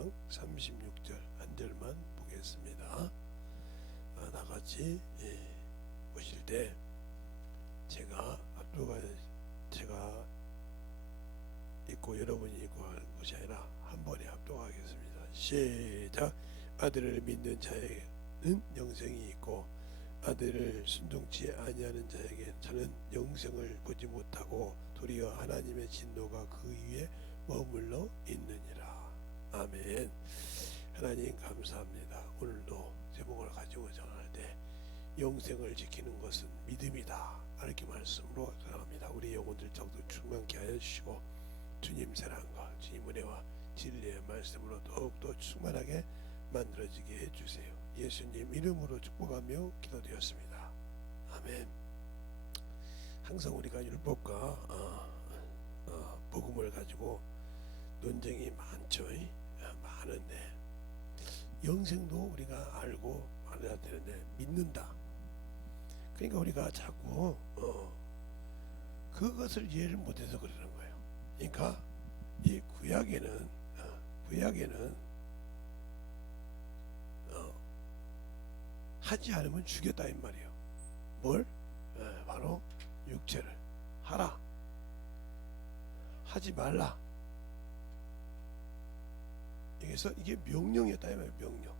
16장 36절 한 절만 보겠습니다. 나같이 보실 때 제가 있고 여러분이 있고 하는 것이 아니라 한 번에 합독하겠습니다. 시작. 아들을 믿는 자에게는 영생이 있고 아들을 순종치 아니하는 자에게 저는 영생을 보지 못하고 도리어 하나님의 진노가 그 위에 머물러 있느니라. 아멘. 하나님 감사합니다. 오늘도 제목을 가지고 전할 때 영생을 지키는 것은 믿음이다, 이렇게 말씀으로 전합니다. 우리 영혼들 적도 충만케 하여 주시고 주님 사랑과 주님 은혜와 진리의 말씀으로 더욱더 충만하게 만들어지게 해주세요. 예수님 이름으로 축복하며 기도드렸습니다. 아멘. 항상 우리가 율법과 복음을 가지고 논쟁이 많죠. 많은데 영생도 우리가 알고 알아야 되는데 믿는다. 그러니까 우리가 자꾸 그것을 이해를 못해서 그러는 거예요. 그러니까 이 구약에는 하지 않으면 죽였다 이 말이에요. 뭘? 바로 육체를 하라, 하지 말라. 그래서 이게 명령이었다 이 말이에요.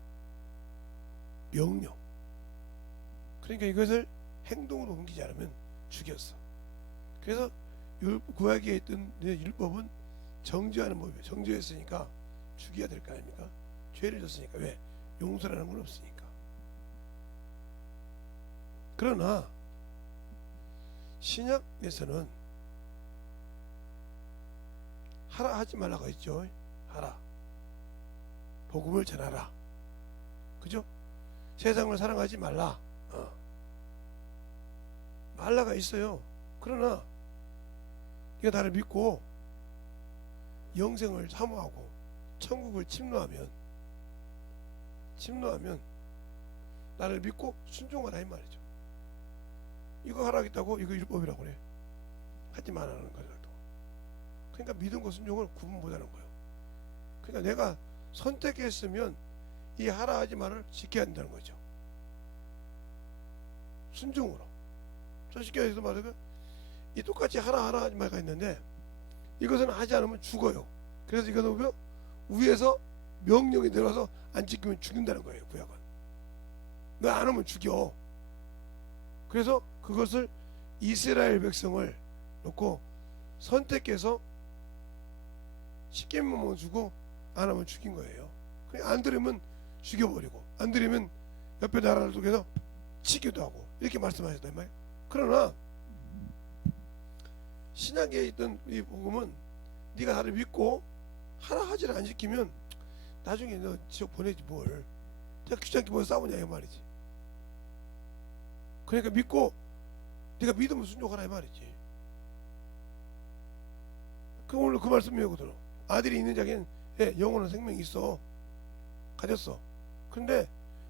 명령. 그러니까 이것을 행동으로 옮기지 않으면 죽였어. 그래서 구약에 있던 율법은 정죄하는 법이에요. 정죄했으니까 죽여야 될 거 아닙니까? 죄를 졌으니까. 왜? 용서라는 건 없으니까. 그러나 신약에서는 하라 하지 말라가 있죠. 하라, 복음을 전하라, 그죠? 세상을 사랑하지 말라, 말라가 있어요. 그러나 네가 나를 믿고 영생을 사모하고 천국을 침노하면 나를 믿고 순종하라 이 말이죠. 이거 하라겠다고 이거 율법이라고 그래. 하지 말라는 거죠. 그러니까 믿음과 순종을 구분 못하는 거예요. 그러니까 내가 선택했으면 이 하라 하지 말을 지켜야 한다는 거죠. 순종으로. 저 쉽게 해서 말하면 이 똑같이 하라 하지 말가 있는데 이것은 하지 않으면 죽어요. 그래서 이거는 보면 위에서 명령이 내려서 안 지키면 죽는다는 거예요. 구약은 너 안 하면 죽여. 그래서 그것을 이스라엘 백성을 놓고 선택해서 십계명만 주고 안 하면 죽인 거예요. 안 들으면 죽여버리고 안 들으면 옆에 나라를 통해서 치기도 하고 이렇게 말씀하셨단 말이에요. 그러나 신약에 있던 이 복음은 네가 나를 믿고 하라 하지를 안 지키면 나중에 너 지옥 보내지 뭘. 내가 귀찮게 뭘 싸우냐 이 말이지. 그러니까 믿고 네가 믿으면 순종하라 이 말이지. 오늘 그 말씀이거든. 아들이 있는 자에게는 영원한 생명이 있어, 가졌어. 근데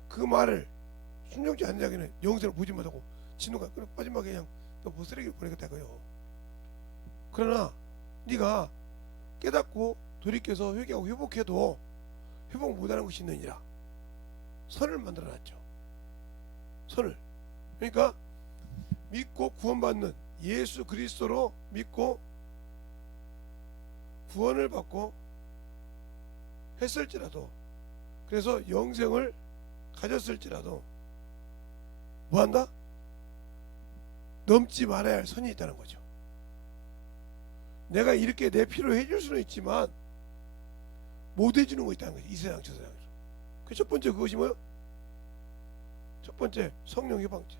그 말을 순종치 않는 자에게는 영생을 보지 못하고 진노가 마지막에 그냥 너 쓰레기를 보내겠다 이거요. 그러나 네가 깨닫고 돌이켜서 회개하고 회복해도 회복 못하는 것이 있느니라. 선을 만들어놨죠. 선을. 그러니까 믿고 구원받는 예수 그리스도로 믿고 구원을 받고 했을지라도, 그래서 영생을 가졌을지라도 뭐한다? 넘지 말아야 할 선이 있다는 거죠. 내가 이렇게 내 필요로 해줄 수는 있지만 못 해주는 거 있다는 거죠. 이 세상 저 세상에서. 그 첫 번째 그것이 뭐예요? 첫 번째 성령 해방죄.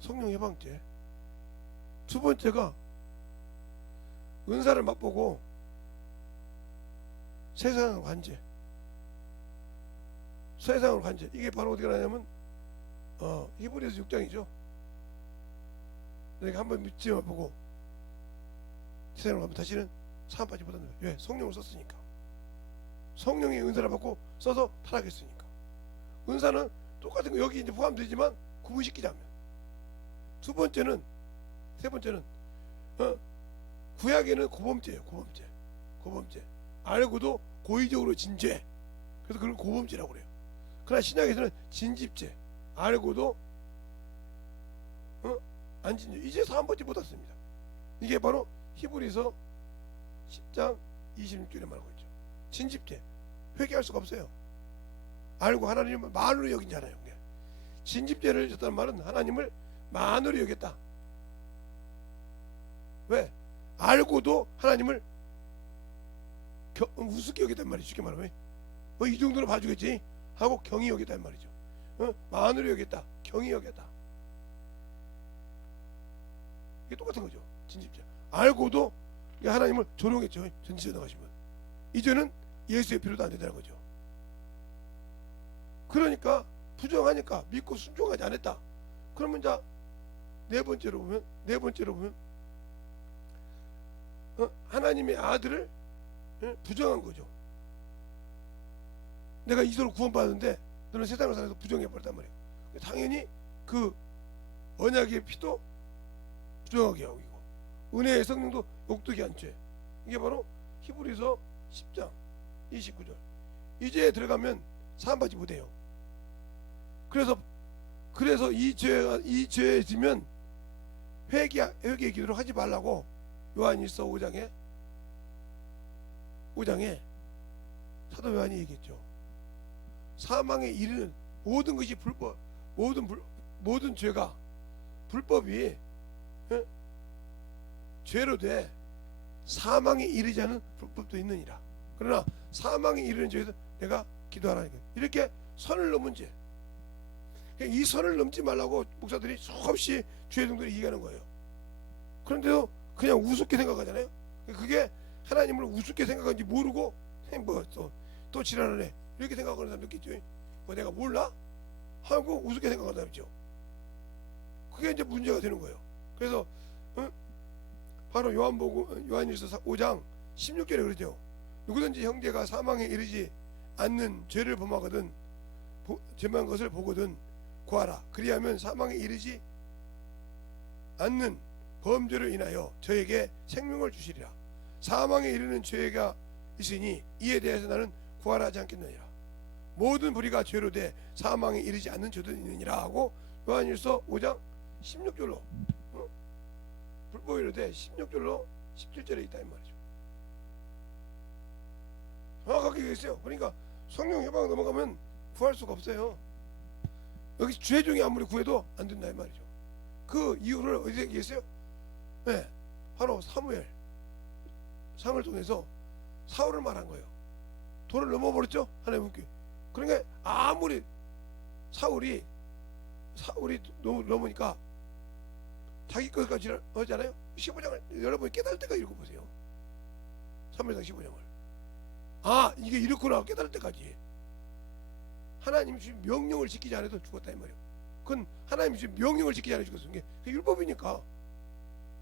성령 해방죄. 두 번째가 은사를 맛보고 세상으로 간제. 세상으로 간제. 이게 바로 어디가 나냐면 히브리서 6장이죠. 내가 한번 믿지 맛보고 세상으로 가면 다시는 사함받지 못한다. 왜? 성령을 썼으니까. 성령의 은사를 받고 써서 타락했으니까. 은사는 똑같은 거 여기 이제 포함되지만 구분시키자면. 세 번째는 구약에는 고범죄예요. 고범죄. 알고도 고의적으로 진죄. 그래서 그걸 고범죄라고 그래요. 그러나 신약에서는 진집죄. 알고도 안 진죄. 이제 사함받지 못했습니다. 이게 바로 히브리서 10장 26절에 말하고 있죠. 진집죄. 회개할 수가 없어요. 알고 하나님을 만으로 여긴잖아요. 진집죄를 졌다는 말은 하나님을 만으로 여겼다. 왜? 알고도 하나님을 우습게 여겼단 말이죠. 쉽게 말하면 이 정도로 봐주겠지 하고 경히 여겼단 말이죠. 만으로 여겼다. 경히 여겼다. 이게 똑같은 거죠. 진집죄. 알고도 하나님을 조롱했죠. 전지에 나가시면 이제는 예수의 필요도 안 된다는 거죠. 그러니까 부정하니까 믿고 순종하지 않았다. 그러면 자 네 번째로 보면 하나님의 아들을 부정한 거죠. 내가 이소를 구원받았는데 너는 세상을 살아서 부정해버렸단 말이에요. 당연히 그 언약의 피도 부정하게 하고 은혜의 성령도 욕되게 한 죄. 이게 바로 히브리서 10장 29절. 이제 들어가면 사함받지 못해요. 그래서 이 죄에 지면 회개 기도를 하지 말라고 요한일서 5장에 사도 요한이 얘기했죠. 사망에 이르는 모든 것이 불법, 모든 죄가 불법이 죄로 돼 사망에 이르지 않은 불법도 있느니라. 그러나 사망에 이르는 죄에서 내가 기도하라는 거예요. 이렇게 선을 넘은 죄. 이 선을 넘지 말라고 목사들이 수없이 주의 종들이 얘기하는 거예요. 그런데도 그냥 우습게 생각하잖아요. 그게 하나님을 우습게 생각하는지 모르고 또 지랄을 해. 이렇게 생각하는 사람 있겠죠. 내가 몰라? 하고 우습게 생각하는 사람 있죠. 그게 이제 문제가 되는 거예요. 그래서 바로 요한일서 5장 16절에 그러죠. 누구든지 형제가 사망에 이르지 않는 죄를 범하거든 죄만 것을 보거든 구하라. 그리하면 사망에 이르지 않는 범죄로 인하여 저에게 생명을 주시리라. 사망에 이르는 죄가 있으니 이에 대해서 나는 구하라 하지 않겠느니라. 모든 불의가 죄로 돼 사망에 이르지 않는 죄도 있느니라 하고 요한일서 5장 16절로 불법이로 돼 16절로 17절에 있다 이 말이죠. 정확하게 얘기했어요. 그러니까 성령 예방 넘어가면 구할 수가 없어요. 여기 죄 중에 아무리 구해도 안 된다 이 말이죠. 그 이유를 어디서 얘기했어요? 네, 바로 사무엘 상을 통해서 사울을 말한 거예요. 도를 넘어버렸죠 하나님께. 그러니까 아무리 사울이 넘으니까 자기 것까지 하잖아요. 15장을 여러분이 깨달을 때까지 읽어보세요. 3무엘상 15장을. 아 이게 이렇구나 깨달을 때까지. 하나님이 주신 명령을 지키지 않아도 죽었다 이 말이에요. 그건 하나님이 주신 명령을 지키지 않아 죽었어. 이게 율법이니까.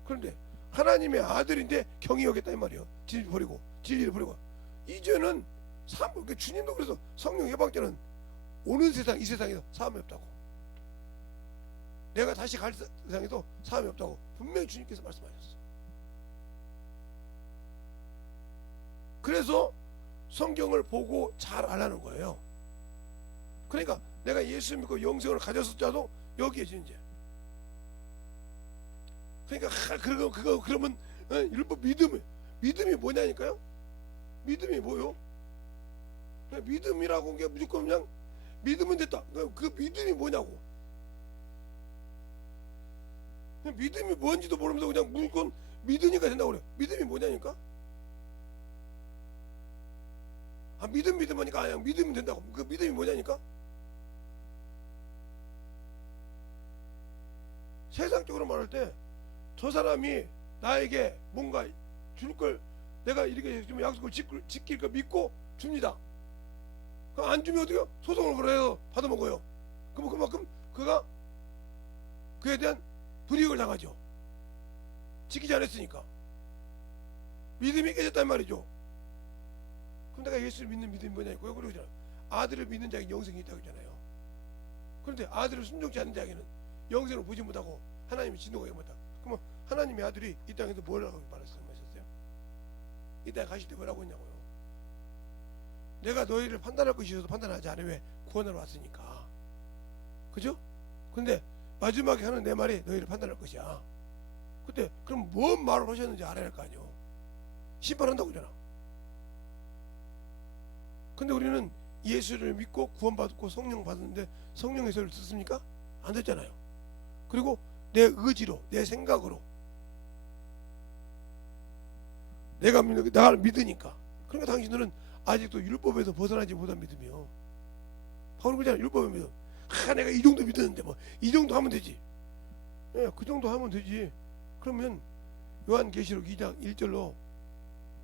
그런데 하나님의 아들인데 경히 여겼다 이 말이에요. 진리를 버리고 이제는 주님도 그래서 성령 예방죄는 오는 세상 이 세상에서 사함이 없다고. 내가 다시 갈 세상에도 사함이 없다고 분명히 주님께서 말씀하셨어. 그래서 성경을 보고 잘 알라는 거예요. 그러니까 내가 예수 믿고 영생을 가졌을지라도 여기에 진죄. 그러니까 그러면 율법 믿음이 뭐냐니까요. 믿음이 뭐요? 믿음이라고 한 게 무조건 그냥 믿으면 됐다. 그 믿음이 뭐냐고. 믿음이 뭔지도 모르면서 그냥 무조건 믿으니까 된다고 그래. 믿음이 뭐냐니까. 믿으니까 그냥 믿으면 된다고. 그 믿음이 뭐냐니까. 세상적으로 말할 때 저 사람이 나에게 뭔가 줄 걸 내가 이렇게 좀 약속을 지킬 거 믿고 줍니다. 그럼 안 주면 어떻게요? 소송을 걸어서 받아먹어요. 그럼 그만큼 그가 그에 대한 불이익을 당하죠. 지키지 않았으니까. 믿음이 깨졌단 말이죠. 그럼 내가 예수를 믿는 믿음이 뭐냐고 그러잖아요. 아들을 믿는 자에게 영생이 있다고 했잖아요. 그런데 아들을 순종치 않는 자에게는 영생을 보지 못하고 하나님의 진노가 못하다. 그러면 하나님의 아들이 이 땅에서 뭘 하고 말씀하셨어요? 이따 가실 때 뭐라고 했냐고요. 내가 너희를 판단할 것이어서 판단하지 않아. 왜? 구원하러 왔으니까. 그죠? 근데 마지막에 하는 내 말이 너희를 판단할 것이야. 그때 그럼 뭔 말을 하셨는지 알아야 할 거 아니에요. 심판한다고 그러잖아. 근데 우리는 예수를 믿고 구원받고 성령 받았는데 성령의 소리를 듣습니까? 안 듣잖아요. 그리고 내 의지로, 내 생각으로 내가 믿으니까. 그러니까 당신들은 아직도 율법에서 벗어나지 못한 믿음이요. 바로 그잖아요. 율법의 믿음. 내가 이 정도 믿었는데 뭐 이 정도 하면 되지. 예, 그 정도 하면 되지. 그러면 요한계시록 2장 1절로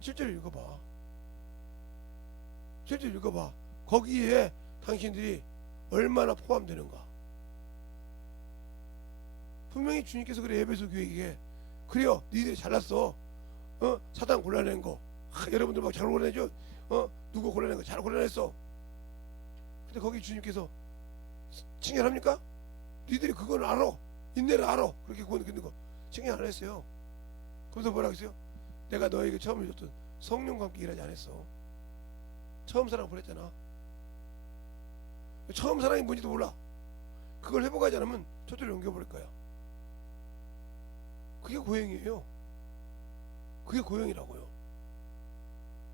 7절 읽어봐. 7절 읽어봐. 거기에 당신들이 얼마나 포함되는가. 분명히 주님께서 그래 에베소 교회에게 그래요. 니들이 잘났어. 사단 골라낸 거. 여러분들 막 잘 골라내죠. 누구 골라낸 거 잘 골라냈어. 근데 거기 주님께서 칭찬합니까? 니들이 그걸 알아. 인내를 알아. 그렇게 구원 듣는 거 칭찬 안 했어요. 그래서 뭐라 했어요? 내가 너에게 처음 줬던 성령과 함께 일하지 않았어. 처음 사랑 보냈잖아. 처음 사랑이 뭔지도 몰라. 그걸 회복하지 않으면 저절로 옮겨버릴 거야. 그게 고행이에요. 그게 고행이라고요.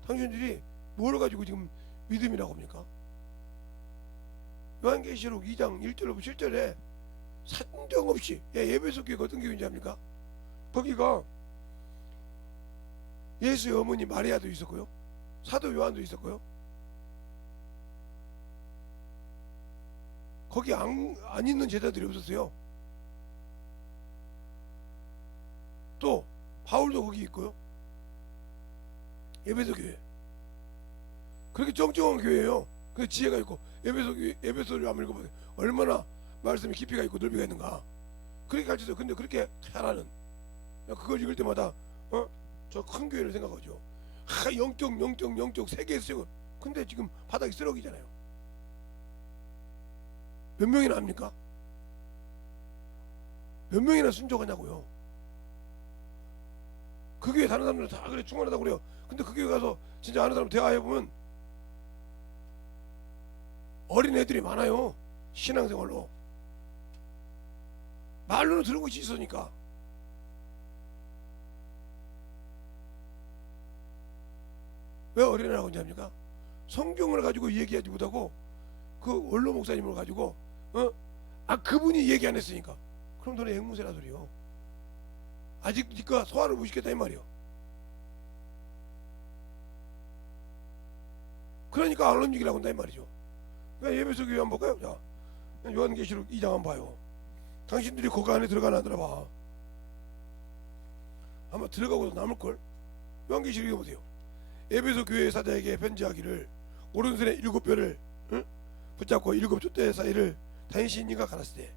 당신들이 뭘 가지고 지금 믿음이라고 합니까? 요한계시록 2장 1절로 7절에 산정없이 에베소 교회가 어떤 교회인지 압니까? 거기가 예수의 어머니 마리아도 있었고요. 사도 요한도 있었고요. 거기 안 있는 제자들이 없었어요. 또 바울도 거기 있고요. 에베소 교회. 그렇게 쩡쩡한 교회예요. 그 지혜가 있고 에베소를 한번 읽어보세요. 얼마나 말씀이 깊이가 있고 넓이가 있는가. 그렇게 가르쳐서 근데 그렇게 잘하는 그걸 읽을 때마다 저 큰 교회를 생각하죠. 영적 세계에서 근데 지금 바닥이 쓰러기잖아요. 몇 명이나 합니까? 몇 명이나 순종하냐고요. 그 교회 다른 사람들은 다 그래 충만하다고 그래요. 근데 그 교회 가서 진짜 아는 사람 대화해보면 어린 애들이 많아요. 신앙생활로 말로는 들은 것이 있으니까. 왜 어린애라고 하는지 압니까? 성경을 가지고 얘기하지 못하고 그 원로 목사님을 가지고 그분이 얘기 안 했으니까 그럼 너네 앵무새라 소리요. 아직 니가 소화를 못 시켰다 이 말이요. 그러니까 안 움직이라고 한다 이 말이죠. 그러니까 예배소 교회 한번 볼까요? 자, 요한계시록 2장 한번 봐요. 당신들이 거기 안에 들어가나 안 들어봐. 아마 들어가고도 남을걸. 요한계시록 읽어보세요. 에베소 교회 사자에게 편지하기를 오른손에 7뼈를 붙잡고 7촛대 사이를 당신이가 가랐을 때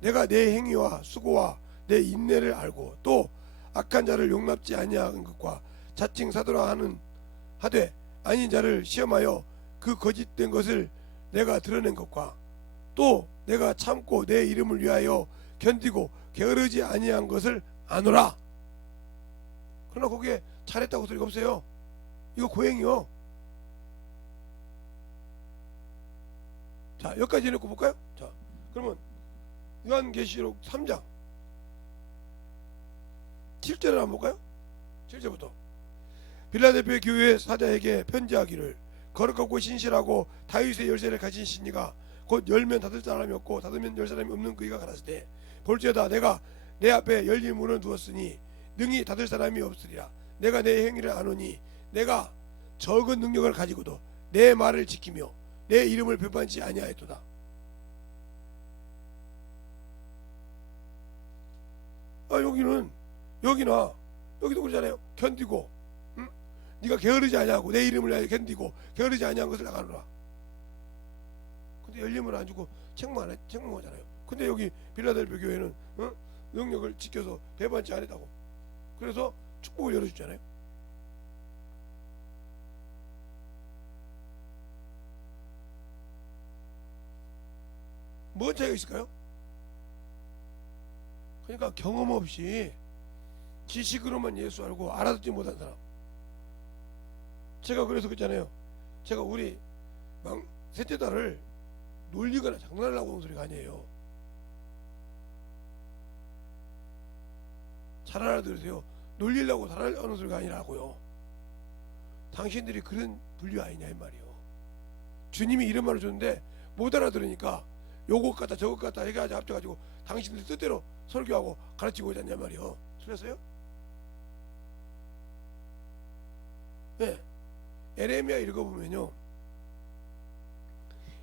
내가 내 행위와 수고와 내 인내를 알고 또 악한 자를 용납지 아니하는 것과 자칭 사도라 하는 하되 아닌 자를 시험하여 그 거짓된 것을 내가 드러낸 것과 또 내가 참고 내 이름을 위하여 견디고 게으르지 아니한 것을 아노라. 그러나 거기에 잘했다고 소리가 없어요. 이거 고행이요. 자, 여기까지 해놓고 볼까요? 자, 그러면 요한계시록 3장 7절을 한번 볼까요? 7절부터 빌라델피아 교회 사자에게 편지하기를 거룩하고 신실하고 다윗의 열쇠를 가진 신이가 곧 열면 닫을 사람이 없고 닫으면 열 사람이 없는 그이가 가라사대 때 볼지어다 내가 내 앞에 열린 문을 두었으니 능히 닫을 사람이 없으리라. 내가 내 행위를 아노니 내가 적은 능력을 가지고도 내 말을 지키며 내 이름을 배반치 아니하였도다. 여기도 그러잖아요. 견디고 네가 게으르지 아니하고 내 이름을 위하여 견디고 게으르지 아니한 것을 나가노라. 근데 열림을 안 주고 책망하잖아요. 근데 여기 빌라델피아 교회는 능력을 지켜서 배반치 않았다고. 그래서 축복을 열어주잖아요. 뭔 차이가 있을까요? 그러니까 경험 없이 지식으로만 예수 알고 알아듣지 못한 사람, 제가 그래서 그랬잖아요. 제가 우리 셋째 딸을 놀리거나 장난하려고 하는 소리가 아니에요. 잘 알아들으세요. 놀리려고 하는 소리가 아니라고요. 당신들이 그런 분류 아니냐 이 말이요. 주님이 이런 말을 줬는데 못 알아들으니까 요것 같다 저것 같다 해가지고 합쳐가지고 당신들 뜻대로 설교하고 가르치고 있잖냐 말이요. 틀렸어요? 네. 에레미야 읽어보면요,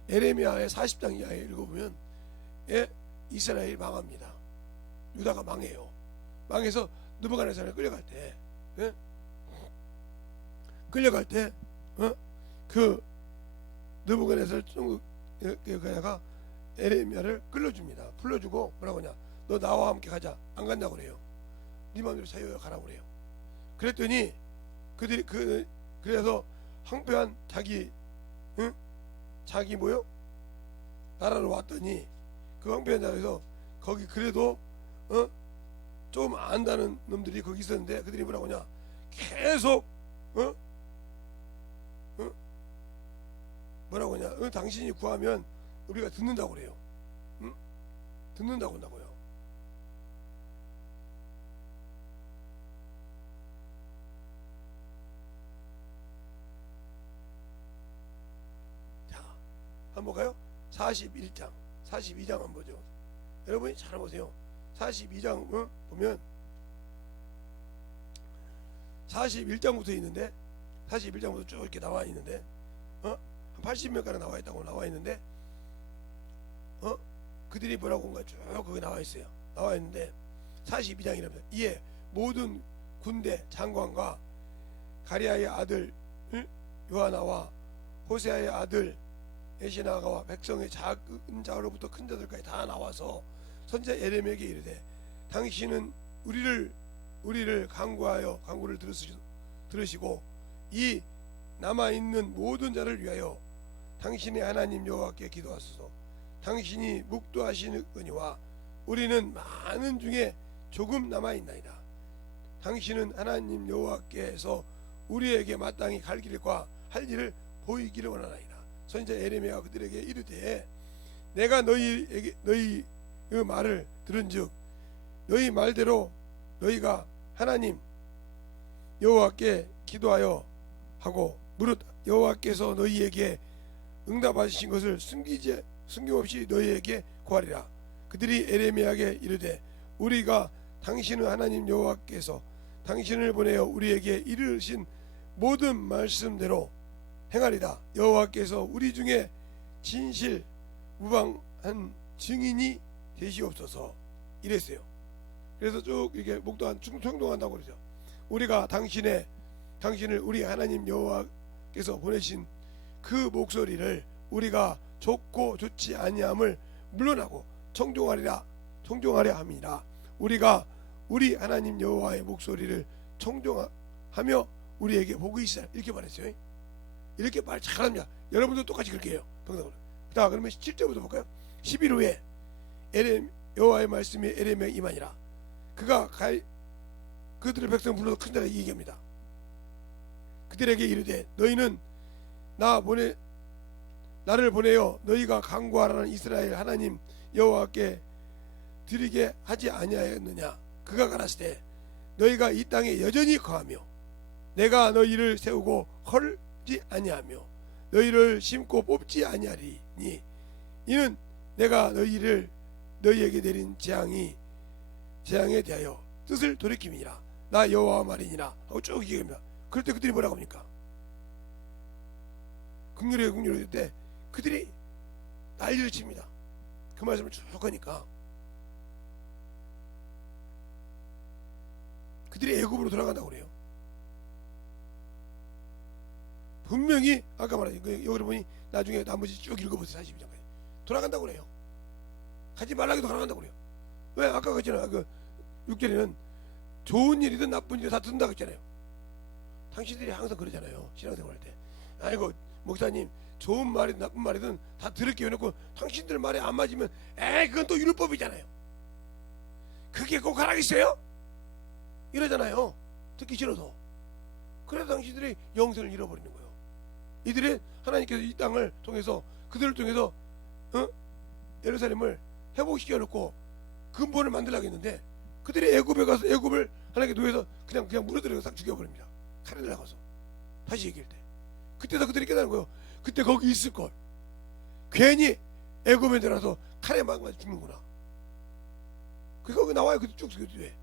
에레미야의 40장 이하에 읽어보면 이스라엘이 망합니다. 유다가 망해요. 망해서 느부갓네살에 끌려갈 때, 그 느부갓네살 총국에다가 에레미야를 끌려줍니다. 불러주고 뭐라고 하냐, 너 나와 함께 가자. 안 간다고 그래요. 네 마음대로 자유하여 가라고 그래요. 그랬더니 그들이 그래서 황폐한 자기 뭐요? 나라로 왔더니 그 황폐한 나라에서 거기 그래도 좀 안다는 놈들이 거기 있었는데 그들이 뭐라고 하냐, 계속 뭐라고 하냐, 당신이 구하면 우리가 듣는다고 그래요. 듣는다고 한다고요. 자, 한번 볼까요? 41장 42장 한번 보죠. 여러분이 잘 보세요. 42장 보면 41장부터 있는데, 41장부터 쭉 이렇게 나와 있는데 한 80명가량 나와 있는데 그들이 뭐라고 한가 쭉 거기 나와 있어요. 나와 있는데 42장이라면 이에 모든 군대 장관과 가리아의 아들 요하나와 호세아의 아들 에시나가와 백성의 작은 자로부터 큰 자들까지 다 나와서 선지자 에레미야에게 이르되, 당신은 우리를 간구를 들으시고 이 남아있는 모든 자를 위하여 당신의 하나님 여호와께 기도하소서. 당신이 묵도하시거니와 우리는 많은 중에 조금 남아있나이다. 당신은 하나님 여호와께서 우리에게 마땅히 갈 길과 할 일을 보이기를 원하나이다. 선지자 에레미야가 그들에게 이르되, 내가 너희의 말을 들은즉 너희 말대로 너희가 하나님 여호와께 기도하여 하고 무릇 여호와께서 너희에게 응답하신 것을 숨김없이 너희에게 구하리라. 그들이 에레미야에게 이르되, 우리가 당신은 하나님 여호와께서 당신을 보내어 우리에게 이르신 모든 말씀대로 행하리다. 여호와께서 우리 중에 진실 무방한 증인이 되시옵소서 이랬어요. 그래서 쭉 이렇게 충동한다고 그러죠. 우리가 당신을 우리 하나님 여호와께서 보내신 그 목소리를 우리가 좋고 좋지 아니함을 물러나고 청종하려 함이라. 우리가 우리 하나님 여호와의 목소리를 청종하며 우리에게 복이 있으라 이렇게 말했어요. 이렇게 말 잘합니다. 여러분도 똑같이 그렇게 해요. 자, 그러면 7절부터 볼까요? 11호에 여호와의 말씀이 에레미야에 임하니라. 그가 그들의 백성 불러서 큰 자를 얘기합니다. 그들에게 이르되, 너희는 나를 보내어 너희가 간구하라는 이스라엘 하나님 여호와께 드리게 하지 아니하였느냐. 그가 가라사대, 너희가 이 땅에 여전히 거하며 내가 너희를 세우고 헐지 아니하며 너희를 심고 뽑지 아니하리니 이는 내가 너희에게 내린 재앙에 대하여 뜻을 돌이킴이니라. 나 여호와 말이니라 하고 쭉 얘기합니다. 그럴 때 그들이 뭐라고 합니까? 긍휼해 때 그들이 난리를 칩니다. 그 말씀을 쭉 하니까 그들이 애굽으로 돌아간다고 그래요. 분명히 아까 말한 여기 보니 나중에 나머지 쭉 읽어보세요. 42장까지 돌아간다고 그래요. 가지 말라기도 돌아간다고 그래요. 왜? 아까 그랬잖아요. 그 6절에는 좋은 일이든 나쁜 일이든 다 듣는다고 했잖아요. 당신들이 항상 그러잖아요. 신앙생활 할 때. 아이고 목사님, 좋은 말이든 나쁜 말이든 다 들을게요 해놓고 당신들 말에 안 맞으면 그건 또 율법이잖아요. 그게 꼭 하라겠어요? 이러잖아요. 듣기 싫어서. 그래서 당신들이 영생을 잃어버리는 거예요. 이들이 하나님께서 이 땅을 통해서 그들을 통해서 예루살렘을 회복시켜 놓고 근본을 만들려고 했는데 그들이 애굽에 가서 애굽을 하나님께 놓여서 그냥 무너뜨려서 싹 죽여버립니다. 칼을 나가서 다시 얘기할 때 그때서 그들이 깨달은 거예요. 그때 거기 있을 걸 괜히 애굽에 들어서 칼에 맞아 죽는구나. 그 거기 나와요. 그때 쭉 뒤에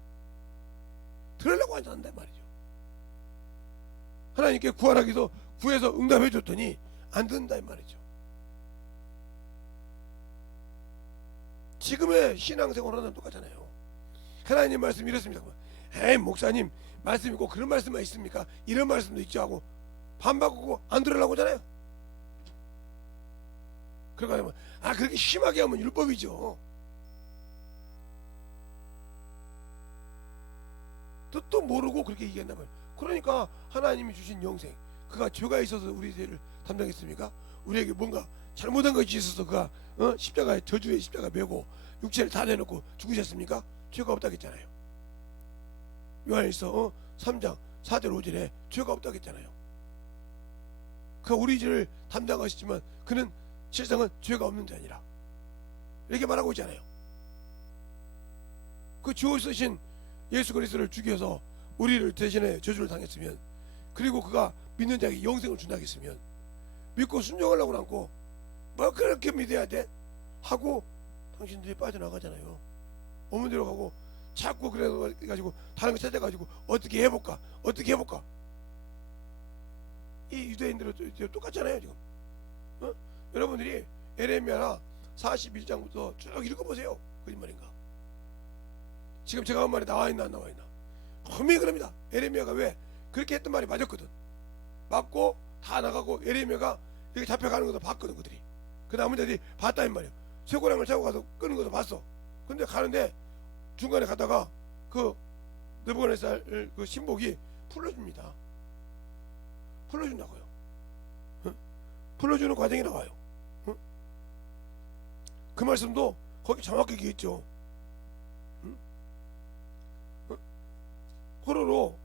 들으려고 하지 않는단 말이죠. 하나님께 구하라고 해서 구해서 응답해 줬더니 안 듣는다 이 말이죠. 지금의 신앙생활하는 똑같잖아요. 하나님 말씀 이렇습니다. 에이 목사님 말씀이 꼭 그런 말씀만 있습니까? 이런 말씀도 있죠 하고 반박하고 안 들으려고 하잖아요. 그러고 하면 그렇게 심하게 하면 율법이죠. 뜻도 모르고 그렇게 얘기한단 말이에요. 그러니까 하나님이 주신 영생 그가 죄가 있어서 우리 죄를 담당했습니까? 우리에게 뭔가 잘못한 것이 있어서 그가 십자가에 저주의 십자가 메고 육체를 다 내놓고 죽으셨습니까? 죄가 없다고 했잖아요. 요한일서 3장 4절 5절에 죄가 없다고 했잖아요. 그가 우리 죄를 담당하시지만 그는 실상은 죄가 없는 게 아니라 이렇게 말하고 있잖아요. 그 주 쓰신 예수 그리스도를 죽여서 우리를 대신해 저주를 당했으면 그리고 그가 믿는 자에게 영생을 준다고 했으면 믿고 순종하려고 않고 뭐 그렇게 믿어야 돼? 하고 당신들이 빠져나가잖아요. 오는 대로 가고 자꾸 그래가지고 다른 거 찾아가지고 어떻게 해볼까 이 유대인들은 똑같잖아요 지금. 여러분들이 에레미야 41장부터 쭉 읽어보세요. 거짓말인가? 지금 제가 한 말이 나와있나 안 나와있나 분명히 그럽니다. 에레미야가 왜 그렇게 했던 말이 맞았거든. 맞고 다 나가고 에레미야가 이렇게 잡혀가는 것도 봤거든. 그들이 그 남은 자들이 봤다는 말이에요. 쇠고랑을 차고 가서 끄는 것도 봤어. 근데 가는데 중간에 가다가 그 느부갓네살 그 신복이 풀어줍니다. 풀어준다고요. 풀어주는 과정이 나와요. 그 말씀도 거기 정확히 얘기했죠. 포로로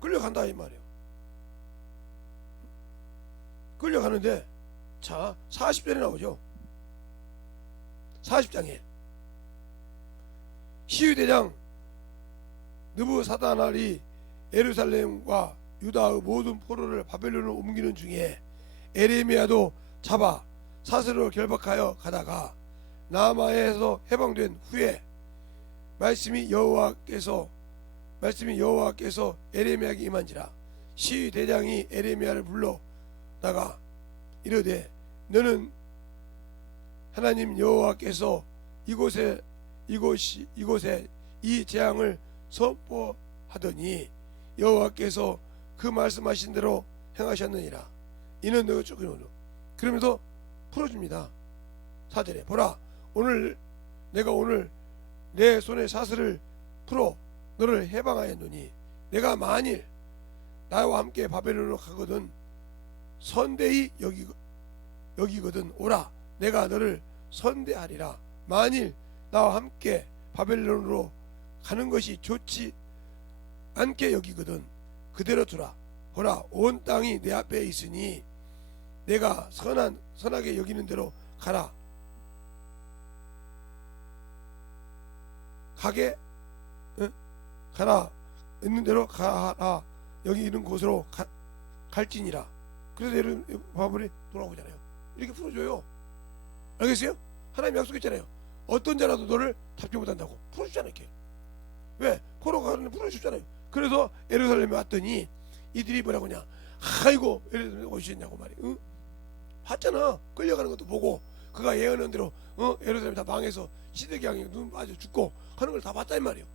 끌려간다 이 말이에요. 끌려가는데 자 40절에 나오죠. 40장에 시위대장 느부사다날이 예루살렘과 유다의 모든 포로를 바벨론으로 옮기는 중에 에레미야도 잡아 사슬로 결박하여 가다가 나마에서 해방된 후에 말씀이 여호와께서 에레미야에게 임한지라. 시위대장이 에레미야를 불러다가 이르되 너는 하나님 여호와께서 이곳에 이 재앙을 선포하더니 여호와께서 그 말씀하신 대로 행하셨느니라. 이는 너가 쫓기노라. 그러면서 풀어줍니다. 4절에 보라 내가 오늘 내 손에 사슬을 풀어 너를 해방하였노니 내가 만일 나와 함께 바벨론으로 가거든 선대히 여기거든 오라 내가 너를 선대하리라. 만일 나와 함께 바벨론으로 가는 것이 좋지 않게 여기거든 그대로 두라. 보라 온 땅이 내 앞에 있으니 내가 선하게 여기는 대로 가라. 가라 있는 대로 가라. 여기 있는 곳으로 갈지니라. 그래서 바벨이 돌아오잖아요. 이렇게 풀어줘요. 알겠어요? 하나님 약속했잖아요. 어떤 자라도 너를 잡지 못한다고 풀어주잖아요. 이렇게. 왜? 포로 가는 풀어주잖아요. 그래서 예루살렘에 왔더니 이들이 뭐라고 하냐. 아이고 예루살렘에 오시냐고 말이에요. 응? 봤잖아. 끌려가는 것도 보고 그가 예언한 대로 예루살렘 다 망해서 시드기왕이 눈 빠져 죽고 하는 걸 다 봤다 이 말이에요.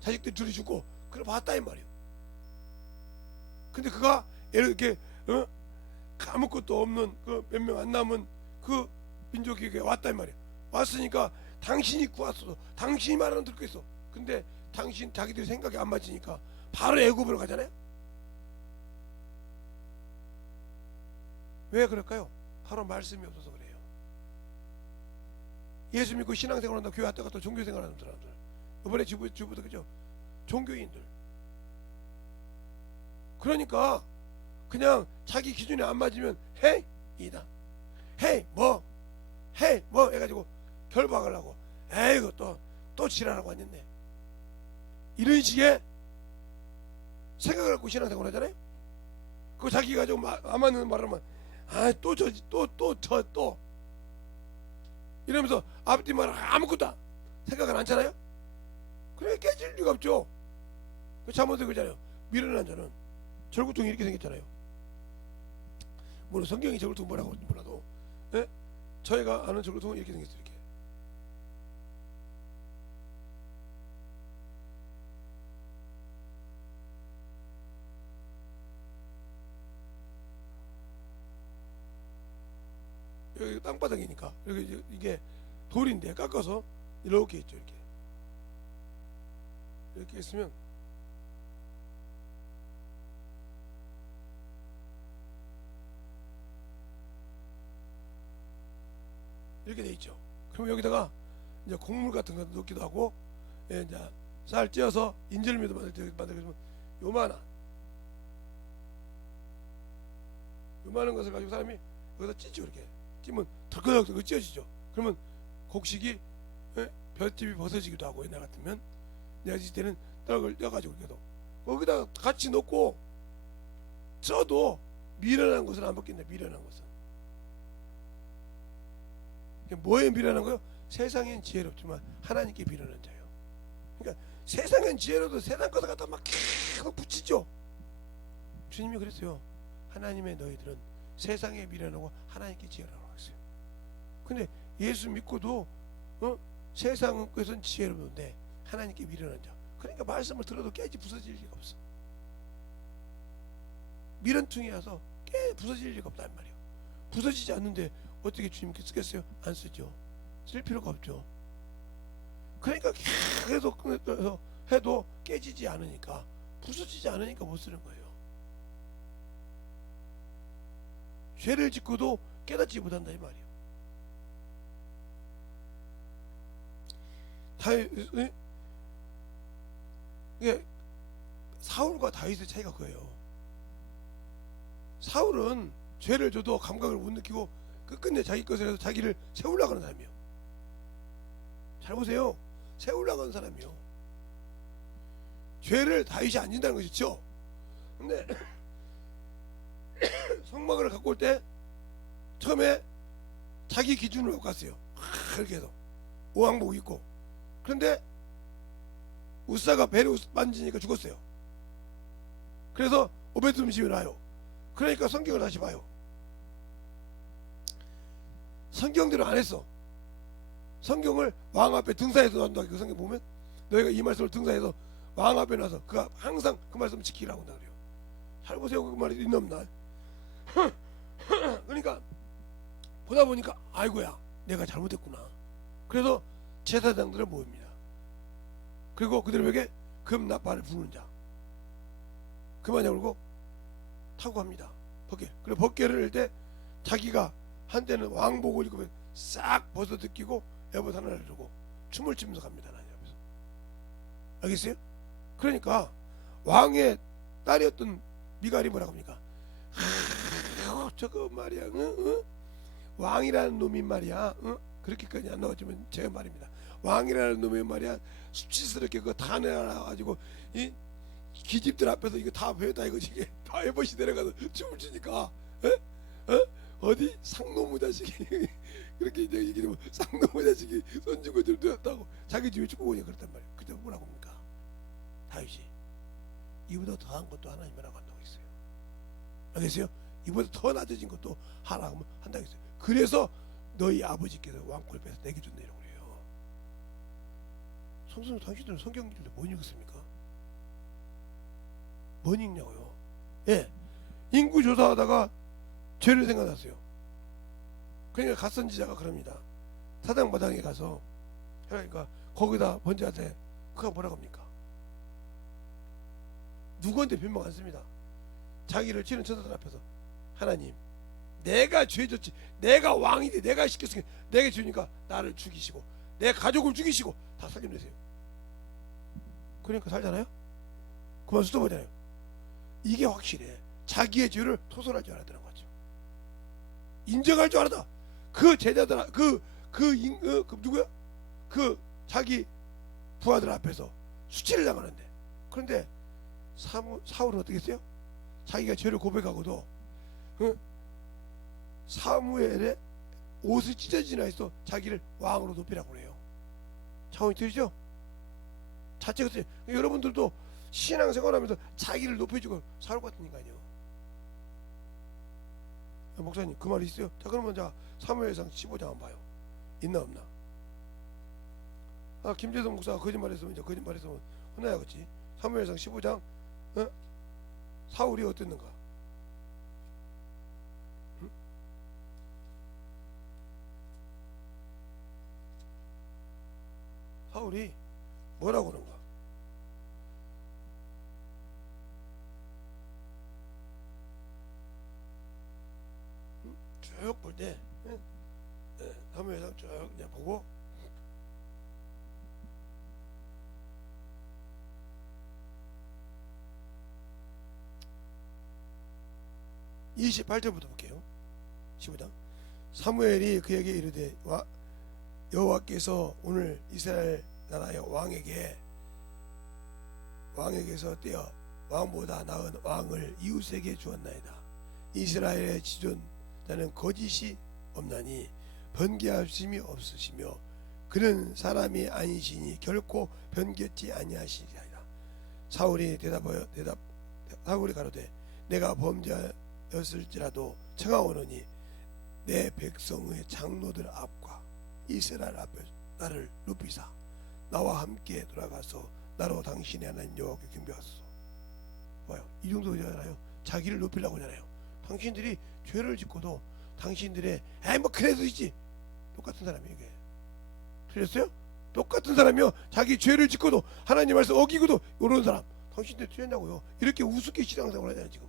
자식들 둘이 죽고 그걸 봤다 이 말이에요. 근데 그가 이렇게 아무것도 없는 그 몇 명 안 남은 그 민족에게 왔다 이 말이에요. 왔으니까 당신이 구웠어. 당신이 말하는 듣고 있어. 근데 자기들이 생각이 안 맞으니까 바로 애굽으로 가잖아요. 왜 그럴까요? 바로 말씀이 없어서 그래요. 예수 믿고 신앙생활한다 교회 왔다가 또 종교생활하는 사람들 이번에 주부도 그죠? 종교인들 그러니까 그냥 자기 기준에 안 맞으면 헤이 이다, 헤이 뭐 해가지고 결박을 하고, 에이구 또 지랄하고 앉았네, 이런 식의 생각을 갖고 신앙생활 하잖아요. 그 자기가 좀 안 맞는 말을 하면 또 이러면서 앞뒤 말을 아무것도 생각을 안 하잖아요. 그래 깨질 리가 없죠. 그 잘못된 거잖아요. 미련한 자는 절구통이 이렇게 생겼잖아요. 물론 성경이 절구통 뭐라고 하는지 몰라도, 예? 저희가 아는 절구통은 이렇게 생겼어요. 이렇게. 여기 땅바닥이니까 여기 이게 돌인데 깎아서 이렇게 있죠. 이렇게 있으면 이렇게 돼 있죠. 그럼 여기다가 이제 곡물 같은 거 넣기도 하고, 예, 이제 쌀 찌어서 인절미도 만들면 요만한 것을 가지고 사람이 여기다 찢죠. 이렇게 찌면 덜커덕 찢어지죠. 그러면 곡식이, 예, 볏집이 벗어지기도 하고, 옛날 같으면 내가 질 때는 떡을 떼가지고 이렇게 거기다 같이 넣고 쪄도 미련한 것은 안 벗긴다. 미련한 것은 뭐에 미련한 거요? 세상엔 지혜롭지만 하나님께 미련한 자예요. 그러니까 세상엔 지혜로도 세상 것을 갖다 막 계속 붙이죠. 주님이 그랬어요. 하나님의 너희들은 세상에 미련하고 하나님께 지혜라고 했어요. 근데 예수 믿고도 세상 것은 지혜로운데 하나님께 미련한 자. 그러니까 말씀을 들어도 깨지 부서질 리가 없어. 미련퉁이라서 부서질 리가 없단 말이에요. 부서지지 않는데 어떻게 주님께 쓰겠어요? 안 쓰죠. 쓸 필요가 없죠. 그러니까 계속 해도 깨지지 않으니까, 부서지지 않으니까 못 쓰는 거예요. 죄를 짓고도 깨닫지 못한다 이 말이에요. 이게 사울과 다윗의 차이가 그거예요. 사울은 죄를 줘도 감각을 못 느끼고 끝끝내 자기 것을 해서 자기를 세우려고 하는 사람이에요. 잘 보세요. 세우려고 하는 사람이에요. 죄를 다윗이 안 진다는 것이죠. 근데 성막을 갖고 올 때 처음에 자기 기준으로 갖고 갔어요. 그렇게 해서 오왕복 입고. 그런데 우사가 배를 만지니까 죽었어요. 그래서 오베드돔 집에 나요. 그러니까 성경을 다시 봐요. 성경대로 안 했어. 성경을 왕 앞에 등사해서 난다. 그 성경 보면 너희가 이 말씀을 등사해서 왕 앞에 나서 그가 항상 그 말씀을 지키라고 한다 그래요. 잘 보세요. 그 말이 있나 없나. 그러니까 보다 보니까 아이고야 내가 잘못했구나. 그래서 제사장들을 모읍니다. 그리고 그들에게 금나팔을 부는 자 그만 잡고 타고 갑니다. 벗개. 그리고 벗개를 할 때 자기가 한때는 왕복을 입으면 싹 벗어 느끼고 에봇 하나를 들고 춤을 추면서 갑니다. 하나님 앞에서. 알겠어요? 그러니까 왕의 딸이었던 미갈이 뭐라고 합니까? 저거 말이야, 왕이라는 놈이 말이야, 그렇게까지 안 나왔지만 제 말입니다. 왕이라는 놈이 말이야 수치스럽게 그거 다 내놔가지고 이 기집들 앞에서 이거 다 배우다 이거지. 이게 다 에봇이 내려가서 춤을 추니까 어디 상놈의 자식이 그렇게 이제 얘기하면 상놈의 자식이 손주고 들었다고 자기 집에 축구공이 그랬단 말이에요. 그때 뭐라고 합니까? 다윗이 이보다 더한 것도 하나님이라고 한다고 했어요. 알겠어요? 이보다 더 낮아진 것도 하라고 한다고 했어요. 그래서 너희 아버지께서 왕권을 빼서 내게 줬네 이라고 그래요. 성도님, 당신들은 성경 읽을 때 못 읽었습니까? 뭔 읽냐고요? 예, 인구 조사하다가 죄를 생각났어요. 그러니까 갓선지자가 그럽니다. 사당마당에 가서 그러니까 거기다 번제한테 그가 뭐라고 합니까? 누구한테 변명 안 씁니다. 자기를 치는 천사들 앞에서 하나님 내가 죄졌지, 내가 왕이지, 내가 시켰으니까 내가 주니까 나를 죽이시고 내 가족을 죽이시고 다 살려내세요. 그러니까 살잖아요. 그만 수도버잖아요. 이게 확실해. 자기의 죄를 토설할 줄 알았다는 거죠. 인정할 줄 알았다. 그 제자들 그 누구야? 그 자기 부하들 앞에서 수치를 당하는데, 그런데 사울은 어떻게 했어요? 자기가 죄를 고백하고도 사무엘의 옷을 찢어지나 해서 자기를 왕으로 높이라고 그래요. 차원이 들리죠? 자체가 틀려. 여러분들도 신앙생활하면서 자기를 높여주고 사울 같은 인간이요. 목사님 그 말 있어요? 자, 그러면 자 사무엘상 15장 한번 봐요. 있나 없나? 김재성 목사가 거짓말했으면 이제 거짓말했으면 혼나야겠지. 사무엘상 15장 사울이 어땠는가? 사울이 뭐라고 그런가? 쭉 볼 때 사무엘상 쭉 그냥 보고 28절부터 볼게요. 15장. 사무엘이 그에게 이르되 여호와께서 오늘 이스라엘 나라의 왕에게서 떼어 왕보다 나은 왕을 이웃에게 주었나이다. 이스라엘의 지존자는 거짓이 없나니 변개하심이 없으시며 그는 사람이 아니시니 결코 변개치 아니하시리이다. 사울이 사울이 가로되 내가 범죄였을지라도 청하오노니 내 백성의 장로들 앞과 이스라엘 앞에 나를 높이사 나와 함께 돌아가서 나로 당신의 하나님 여호와께 경배하소서. 뭐요? 이 정도잖아요. 자기를 높이려고 하잖아요. 당신들이 죄를 짓고도 당신들의 뭐 그래도 있지, 똑같은 사람이에요. 이게 틀렸어요? 똑같은 사람이요. 자기 죄를 짓고도 하나님 말씀 어기고도 이런 사람, 당신들 틀렸냐고요. 이렇게 우습게 신앙생활 하잖아요. 지금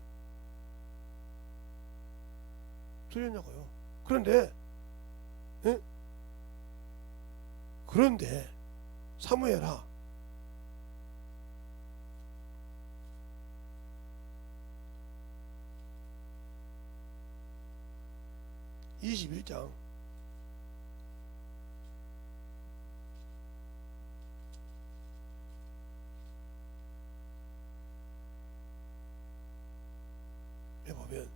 틀렸냐고요. 그런데 사무엘아, (21장) 에 보면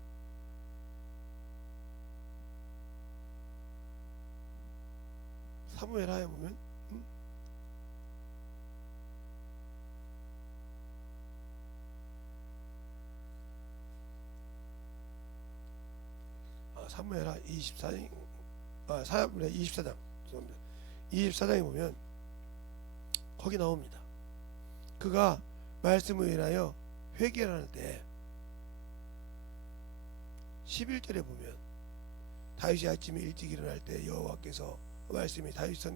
사무엘하에 보면 사무엘하 24장 사무엘하 24장 죄송합니다. 24장에 보면 거기 나옵니다. 그가 말씀을 인하여 회개를 할 때 11절에 보면 다윗이 아침에 일찍 일어날 때 여호와께서 말씀이 다윗의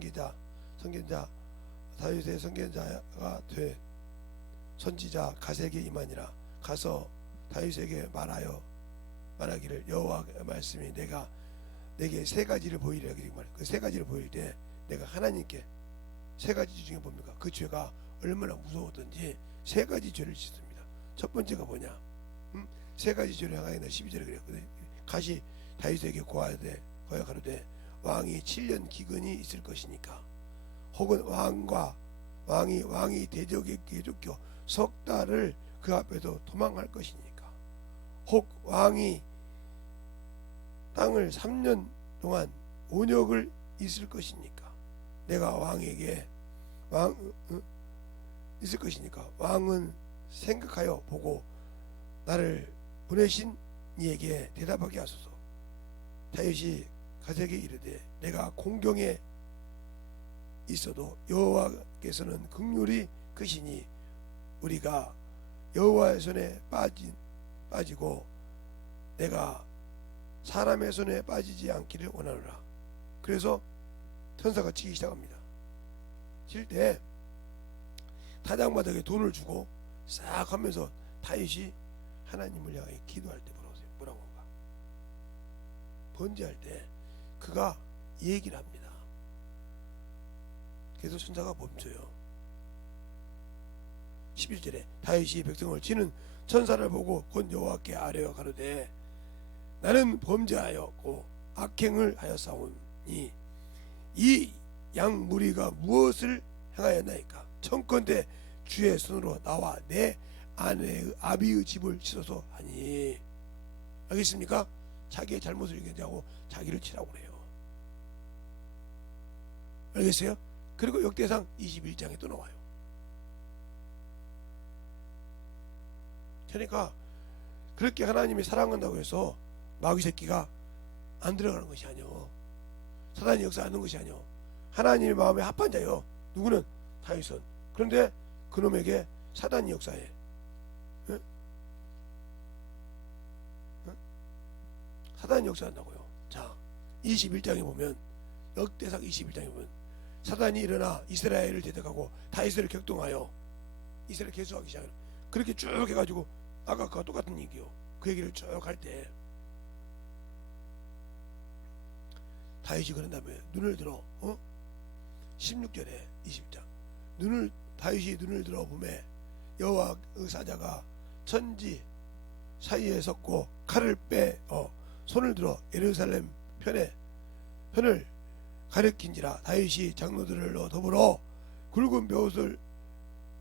선견자가 돼 선지자 갓에게 임하니라. 가서 다윗에게 말하기를 여호와의 말씀이 내게 세 가지를 보이리라. 그 세 가지를 보일 때 내가 하나님께 세 가지 중에 뭡니까? 그 죄가 얼마나 무서웠던지 세 가지 죄를 짓습니다. 첫 번째가 뭐냐? 세 가지 죄를 행하였나 12절에 그랬거든요. 가시 다윗에게 고하여 가로되 왕이 7년 기근이 있을 것이니까, 혹은 왕이 대적에게 쫓겨 석 달을 그 앞에서 도망할 것이니까, 혹 왕이 땅을 3년 동안 온역을 있을 것이니까, 내가 왕에게 있을 것이니까 왕은 생각하여 보고 나를 보내신 이에게 대답하게 하소서. 다윗이 갓에게 이르되 내가 공경에 있어도 여호와께서는 긍휼이 크시니 우리가 여호와의 손에 빠지고 내가 사람의 손에 빠지지 않기를 원하노라. 그래서 천사가 치기 시작합니다. 칠 때 타작마당에 돈을 주고 싹 하면서 다윗이 하나님을 향해 기도할 때 뭐라고 한가? 번제할 때 그가 얘기를 합니다. 그래서 천사가 멈춰요. 11절에 다윗이 백성을 치는 천사를 보고 곧 여호와께 아뢰어 가로되 나는 범죄하였고 악행을 하였사오니 이 양 무리가 무엇을 행하였나이까? 청컨대 주의 손으로 나와 내 아내의 아비의 집을 치소서 하니. 알겠습니까? 자기의 잘못을 인정하고 자기를 치라고 그래요. 알겠어요? 그리고 역대상 21장에 또 나와요. 그러니까 그렇게 하나님이 사랑한다고 해서 마귀 새끼가 안 들어가는 것이 아니요, 사단이 역사하는 것이 아니요, 하나님의 마음에 합한 자요. 누구는? 다윗은. 그런데 그놈에게 사단이 역사해. 응? 응? 사단이 역사한다고요. 자, 21장에 보면, 역대상 21장에 보면 사단이 일어나 이스라엘을 대적하고 다윗을 격동하여 이스라엘 개수하기 시작해요. 그렇게 쭉 해가지고 아까 그와 똑같은 얘기요. 그 얘기를 쭉 할 때 다윗이 그런 다음에 눈을 들어 16절에 20장 다윗이 눈을 들어 보매 여호와의 사자가 천지 사이에 섰고 칼을 빼어 손을 들어 예루살렘 편을 가리킨지라. 다윗이 장로들로 더불어 굵은 벼옷을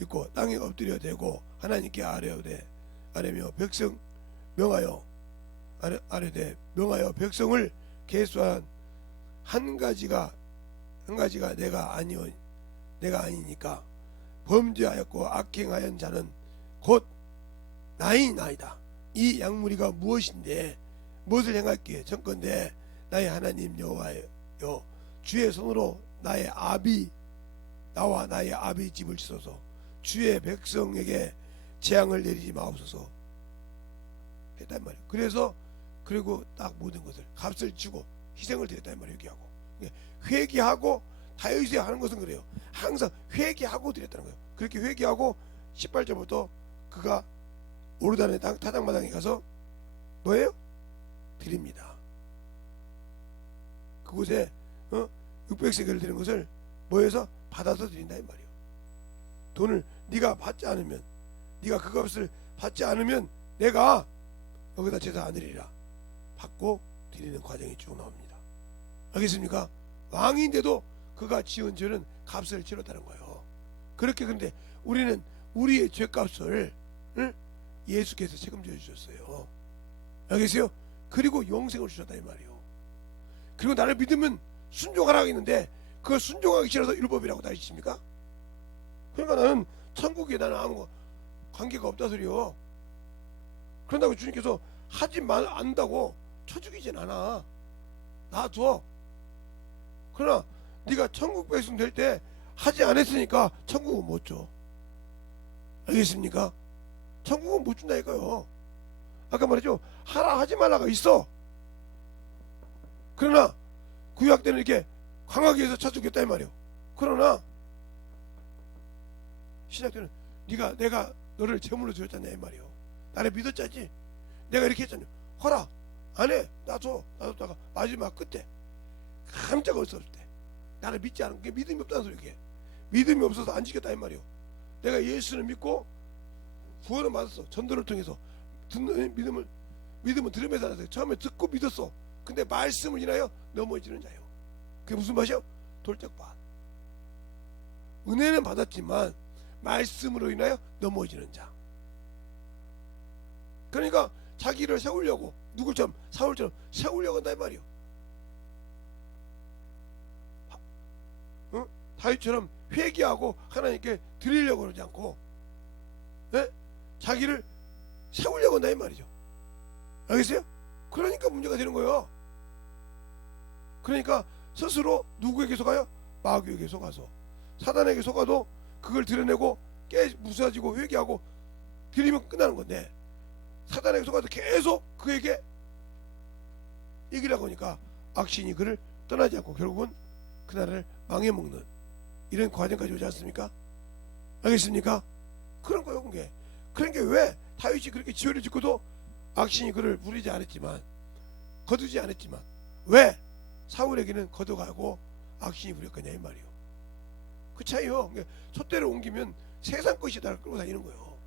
입고 땅에 엎드려 대고 하나님께 아뢰며 백성 명하여 아뢰되 명하여 백성을 계수한 한 가지가 내가 아니니까 범죄하였고 악행하연 자는 곧 나이다. 이 양무리가 무엇인데 무엇을 행할기에? 청컨대 나의 하나님 여호와여 주의 손으로 나와 나의 아비 집을 치소서. 주의 백성에게 재앙을 내리지 마옵소서 했단 말이에요. 그리고 딱 모든 것을 값을 주고 희생을 드렸단 말이에요. 회개하고. 회개하고 다윗이 하는 것은 그래요. 항상 회개하고 드렸다는 거예요. 그렇게 회개하고 18절부터 그가 오르단의 타작마당에 가서 뭐예요? 드립니다. 그곳에 600세겔을 드린 것을 뭐해서 받아서 드린다 이 말이에요. 돈을 네가 받지 않으면, 네가 그 값을 받지 않으면 내가 여기다 제사 안 드리라. 받고 드리는 과정이 쭉 나옵니다. 알겠습니까? 왕인데도 그가 지은 죄는 값을 치렀다는 거예요. 그렇게. 근데 우리는 우리의 죄값을 예수께서 책임져 주셨어요. 알겠어요? 그리고 영생을 주셨다 이 말이에요. 그리고 나를 믿으면 순종하라고 했는데 그걸 순종하기 싫어서 율법이라고 다니십니까? 그러니까 나는 천국에 나는 아무 관계가 없다 소리요. 그런다고 주님께서 하지 않는다고 쳐 죽이진 않아. 놔둬. 그러나 네가 천국 백성 될 때 하지 않았으니까 천국은 못 줘. 알겠습니까? 천국은 못 준다니까요. 아까 말했죠. 하라 하지 말라가 있어. 그러나 구약 때는 이렇게 강하게 해서 쳐 죽였다 이 말이에요. 그러나 신약 때는 내가 너를 제물로 드렸잖냐 이 말이에요. 나를 믿었자지. 내가 이렇게 했잖아요. 허라 안 해. 놔뒀다가 마지막 끝에 깜짝 없을 때 나를 믿지 않은 게 믿음이 없다는 소리. 이게 믿음이 없어서 안 지켰다 이 말이에요. 내가 예수를 믿고 구원을 받았어. 전도를 통해서 듣는 믿음은 들으면서 알았어요. 처음에 듣고 믿었어. 근데 말씀을 인하여 넘어지는 자요. 그게 무슨 맛이요? 돌짝밭. 은혜는 받았지만 말씀으로 인하여 넘어지는 자. 그러니까 자기를 세우려고 누구처럼 사울처럼 세우려고 한다 이 말이요. 다윗처럼 회개하고 하나님께 드리려고 그러지 않고 자기를 세우려고 한다 이 말이죠. 알겠어요? 그러니까 문제가 되는 거예요. 그러니까 스스로 누구에게 속아요? 마귀에게 속아서 사단에게 속아도 그걸 드러내고 무사지고 회개하고 드리면 끝나는 건데, 사단에게 속아도 계속 그에게 이기라고 하니까 악신이 그를 떠나지 않고 결국은 그날을 망해먹는 이런 과정까지 오지 않습니까? 알겠습니까? 그런 거예요. 그러니까 왜 다윗이 그렇게 지혜를 짓고도 악신이 그를 부리지 않았지만, 거두지 않았지만 왜 사울에게는 거둬가고 악신이 부렸거냐 이 말이요. 그 차이요. 촛대를 옮기면 세상 것이 나를 끌고 다니는 거예요.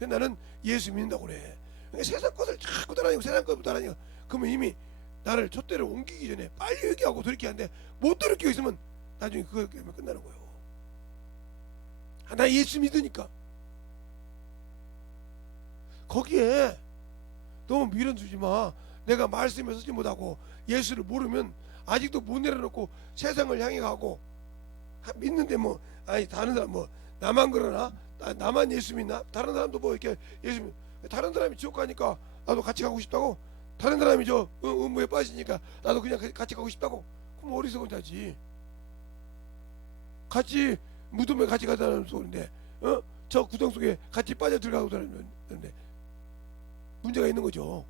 그래서 나는 예수 믿는다고 그래. 그러니까 세상 것을 자꾸 따라다니고 세상 것을 따라다니고 그러면 이미 나를 촛대를 옮기기 전에 빨리 얘기하고 돌이켜야 하는데 못 돌이키고 있으면 나중에 그거 끝나는 거예요. 나 예수 믿으니까. 거기에 너무 밀어주지 마. 내가 말씀에 서지 못하고 예수를 모르면 아직도 못 내려놓고 세상을 향해 가고 믿는데 뭐 아니 다른 사람 뭐 나만 그러나 나만 예수 믿나? 다른 사람도 뭐 이렇게 예수 믿 다른 사람이 지옥 가니까 나도 같이 가고 싶다고? 다른 사람이 저 음모에 빠지니까 나도 그냥 같이 가고 싶다고? 그럼 어리석은 자지. 같이 무덤에 같이 가자는 소리인데 저 구덩 속에 같이 빠져 들어가고 다니는데 문제가 있는 거죠.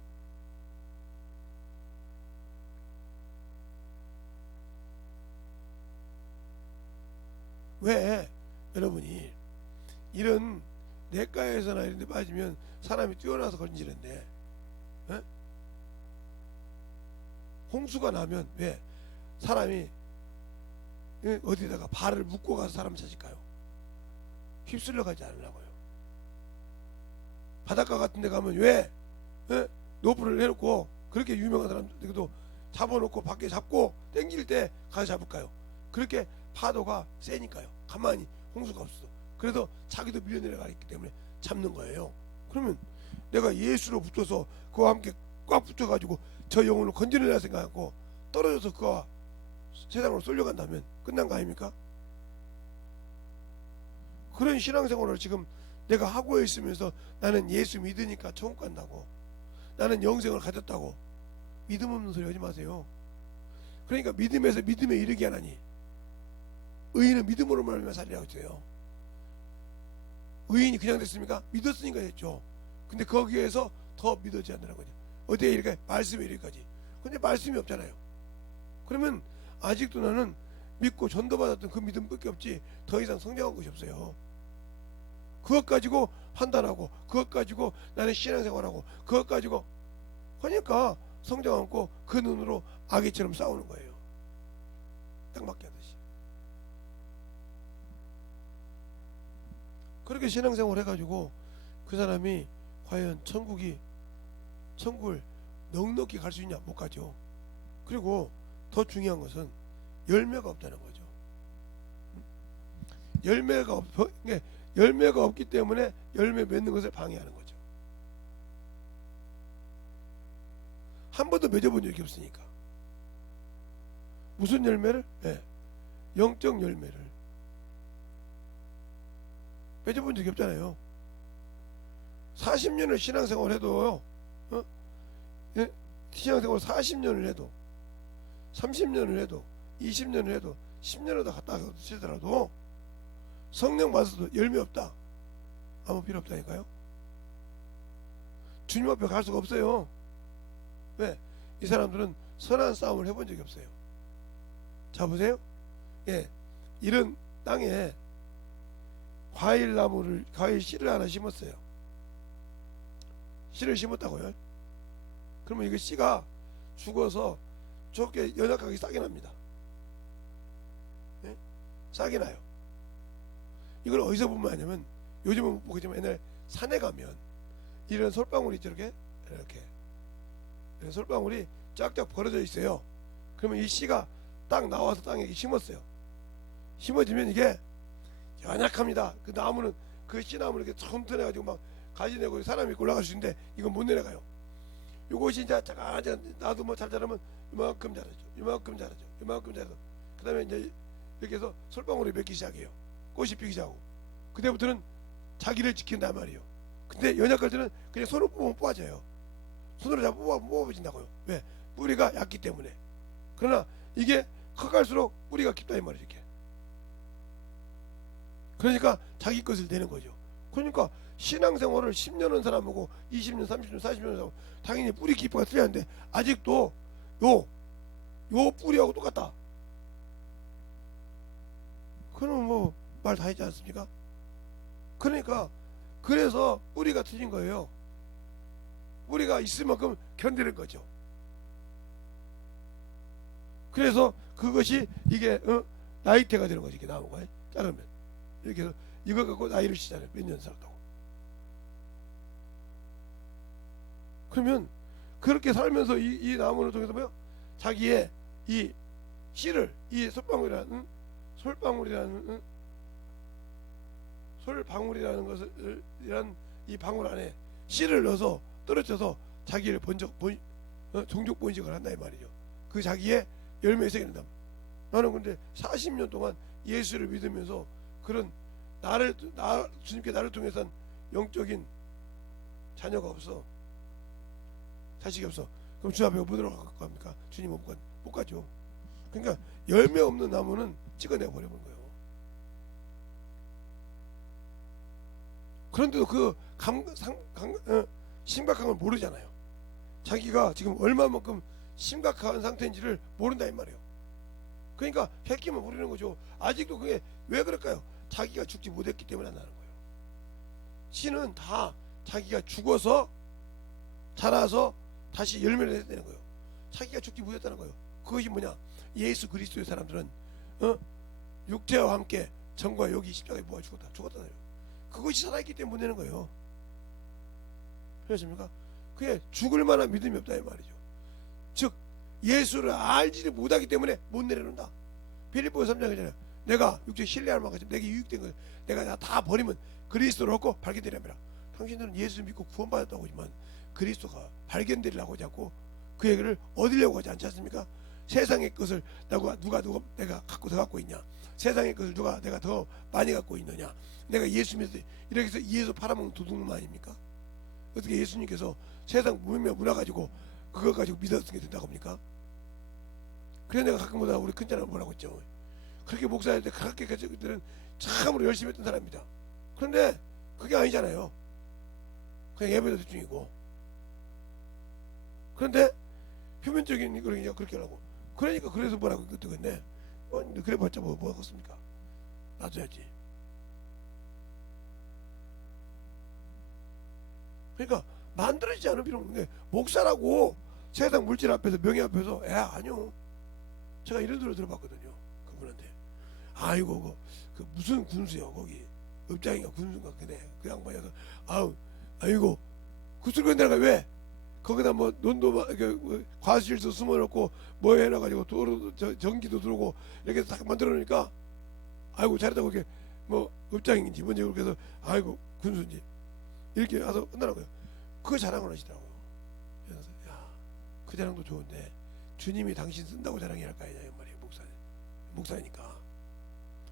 왜 여러분이 이런 냇가에서나 이런 데 빠지면 사람이 뛰어나서 건지는데 홍수가 나면 왜 사람이 어디다가 발을 묶고 가서 사람 찾을까요? 휩쓸려 가지 않으려고요. 바닷가 같은 데 가면 왜 노브를 해놓고 그렇게 유명한 사람들도 잡아놓고 밖에 잡고 땡길 때 가서 잡을까요? 그렇게 파도가 세니까요. 가만히 홍수가 없어. 그래서 자기도 밀려내려가기 때문에 잡는 거예요. 그러면 내가 예수로 붙어서 그와 함께 꽉 붙어가지고 저 영혼을 건져내려 생각하고 떨어져서 그와 세상으로 쏠려간다면 끝난 거 아닙니까? 그런 신앙생활을 지금 내가 하고 있으면서 나는 예수 믿으니까 천국 간다고, 나는 영생을 가졌다고 믿음 없는 소리 하지 마세요. 그러니까 믿음에서 믿음에 이르게 하나니 의인은 믿음으로 말미암아 살리라고 했어요. 의인이 그냥 됐습니까? 믿었으니까 됐죠. 근데 거기에서 더 믿어지지 않는 거죠. 어디에 이르게? 말씀에 이르기까지. 근데 말씀이 없잖아요. 그러면 아직도 나는 믿고 전도받았던 그 믿음밖에 없지 더 이상 성장한 것이 없어요. 그것 가지고 판단하고 그것 가지고 나는 신앙생활하고 그것 가지고 하니까 성장 않고 그 눈으로 아기처럼 싸우는 거예요. 딱 맞게 하듯이. 그렇게 신앙생활 해가지고 그 사람이 과연 천국을 넉넉히 갈 수 있냐? 못 가죠. 그리고 더 중요한 것은 열매가 없다는 거죠. 열매가 없기 때문에 열매 맺는 것을 방해하는 거죠. 한 번도 맺어본 적이 없으니까. 무슨 열매를? 영적 열매를 맺어본 적이 없잖아요. 40년을 신앙생활 해도 신앙생활 40년을 해도 30년을 해도 20년을 해도 10년을 더 갔다 치더라도 성령 받아도 열매 없다. 아무 필요 없다니까요. 주님 앞에 갈 수가 없어요. 왜? 이 사람들은 선한 싸움을 해본 적이 없어요. 자 보세요. 이런 땅에 과일 씨를 하나 심었어요. 씨를 심었다고요. 그러면 이거 씨가 죽어서 좋게 연약하게 싹이 납니다. 싹이 나요. 이걸 어디서 보면 아냐면 요즘은 못 보겠지만 옛날 산에 가면 이런 솔방울이 이렇게 이런 솔방울이 쫙쫙 벌어져 있어요. 그러면 이 씨가 딱 나와서 땅에 심었어요. 심어지면 이게 연약합니다. 그 나무는 그 씨나무를 이렇게 튼튼해가지고 막 가지 내고 사람이 올라갈 수 있는데 이건 못 내려가요. 요것이 이제 잠깐 나도 뭐 잘 자라면 이만큼 자라죠. 이만큼 자라죠. 이만큼 자라서 그 다음에 이제 이렇게 해서 솔방울이 맺기 시작해요. 꽃이 피기 시작하고 그때부터는 자기를 지킨단 말이에요. 근데 연약할 때는 그냥 손을 뽑으면 뽑아져요. 손으로 잡아 뽑아진다고요. 왜? 뿌리가 얕기 때문에. 그러나 이게 커갈수록 뿌리가 깊다 이 말이죠. 이렇게. 그러니까 자기 것을 내는 거죠. 그러니까 신앙생활을 10년 한 사람하고 20년, 30년, 40년 한 사람 당연히 뿌리 깊이가 틀렸는데 아직도 요 뿌리하고 똑같다. 그럼 뭐 말 다 했지 않습니까? 그러니까 그래서 뿌리가 틀린 거예요. 뿌리가 있을 만큼 견디는 거죠. 그래서 그것이 이게 나이테가 되는 거지. 이렇게 나무가 자르면 이렇게 해서 이거 갖고 나이를 치잖아요. 몇 년 살았다고. 그러면 그렇게 살면서 이 나무를 통해서 뭐요? 자기의 이 씨를, 이 솔방울이라는 것을 이란 이 방울 안에 씨를 넣어서 떨어져서 자기를 종족 번식을 한다 이 말이죠. 그 자기의 열매에 새긴다. 나는 근데 40년 동안 예수를 믿으면서 그런 주님께 나를 통해서 영적인 자녀가 없어, 자식이 없어. 그럼 주 앞에 어디로 갑니까? 주님 못 가죠. 그러니까 열매 없는 나무는 찍어내 버려본 거예요. 그런데도 그 심각한 걸 모르잖아요. 자기가 지금 얼마만큼 심각한 상태인지를 모른다 이 말이에요. 그러니까 뺏기면 모르는 거죠. 아직도 그게 왜 그럴까요? 자기가 죽지 못했기 때문에 안 나는 거예요. 씨는 다 자기가 죽어서 자라서 다시 열매를 내야 되는 거예요. 자기가 죽지 못했다는 거예요. 그것이 뭐냐? 예수 그리스도의 사람들은 육체와 함께 전과 여기 십자가에 모아 죽었다. 그것이 살아있기 때문에 못 내는 거예요. 그렇습니까? 그게 죽을 만한 믿음이 없다 이 말이죠. 즉 예수를 알지를 못하기 때문에 못 내려놓는다. 빌립보서 3장이잖아요. 내가 육체 신뢰할 만큼 내게 유익된 거 내가 다 버리면 그리스도를 얻고 발견되리라. 당신들은 예수 믿고 구원받았다고 하지만 그리스도가 발견되리라고 하지 않고 그 얘기를 얻으려고 하지 않지 않습니까? 세상의 것을 누가 내가 더 갖고 있냐? 세상의 것을 내가 더 많이 갖고 있느냐? 내가 예수 믿어 이렇게 해서 예수 팔아먹는 도둑놈 아닙니까? 어떻게 예수님께서 세상 문화 가지고 그거 가지고 믿었으면 된다고 합니까? 그래서 내가 가끔마다 우리 큰자는 뭐라고 했죠. 그렇게 목사할 때 그렇게 가지고들은 참으로 열심히 했던 사람입니다. 그런데 그게 아니잖아요. 그냥 예배도 대중이고. 그런데 표면적인 걸 그냥 그렇게 하라고. 그러니까 그래서 뭐라고 그랬네. 그래봤자 뭐 하겠습니까? 놔둬야지. 그러니까 만들어지지 않은 필요 없는 게 목사라고 세상 물질 앞에서 명예 앞에서 아니요. 제가 이런 소리 들어봤거든요. 그분한테. 아이고 그 무슨 군수요 거기 읍장인가 군수인가 그 양반이어서 아이고 그 소리 내가 왜 거기다 뭐 논도 과실도 숨어놓고 뭐 해놔가지고 도로 전기도 들어오고 이렇게 딱 만들어 놓으니까 아이고 잘했다고 이렇게 뭐 읍장인지 뭔지 그렇게 해서 아이고 군수인지 이렇게 와서 끝나라고요. 그 자랑을 하시더라고요. 그래서 그 자랑도 좋은데 주님이 당신 쓴다고 자랑해야 할 거 아니냐 말이에요. 목사니까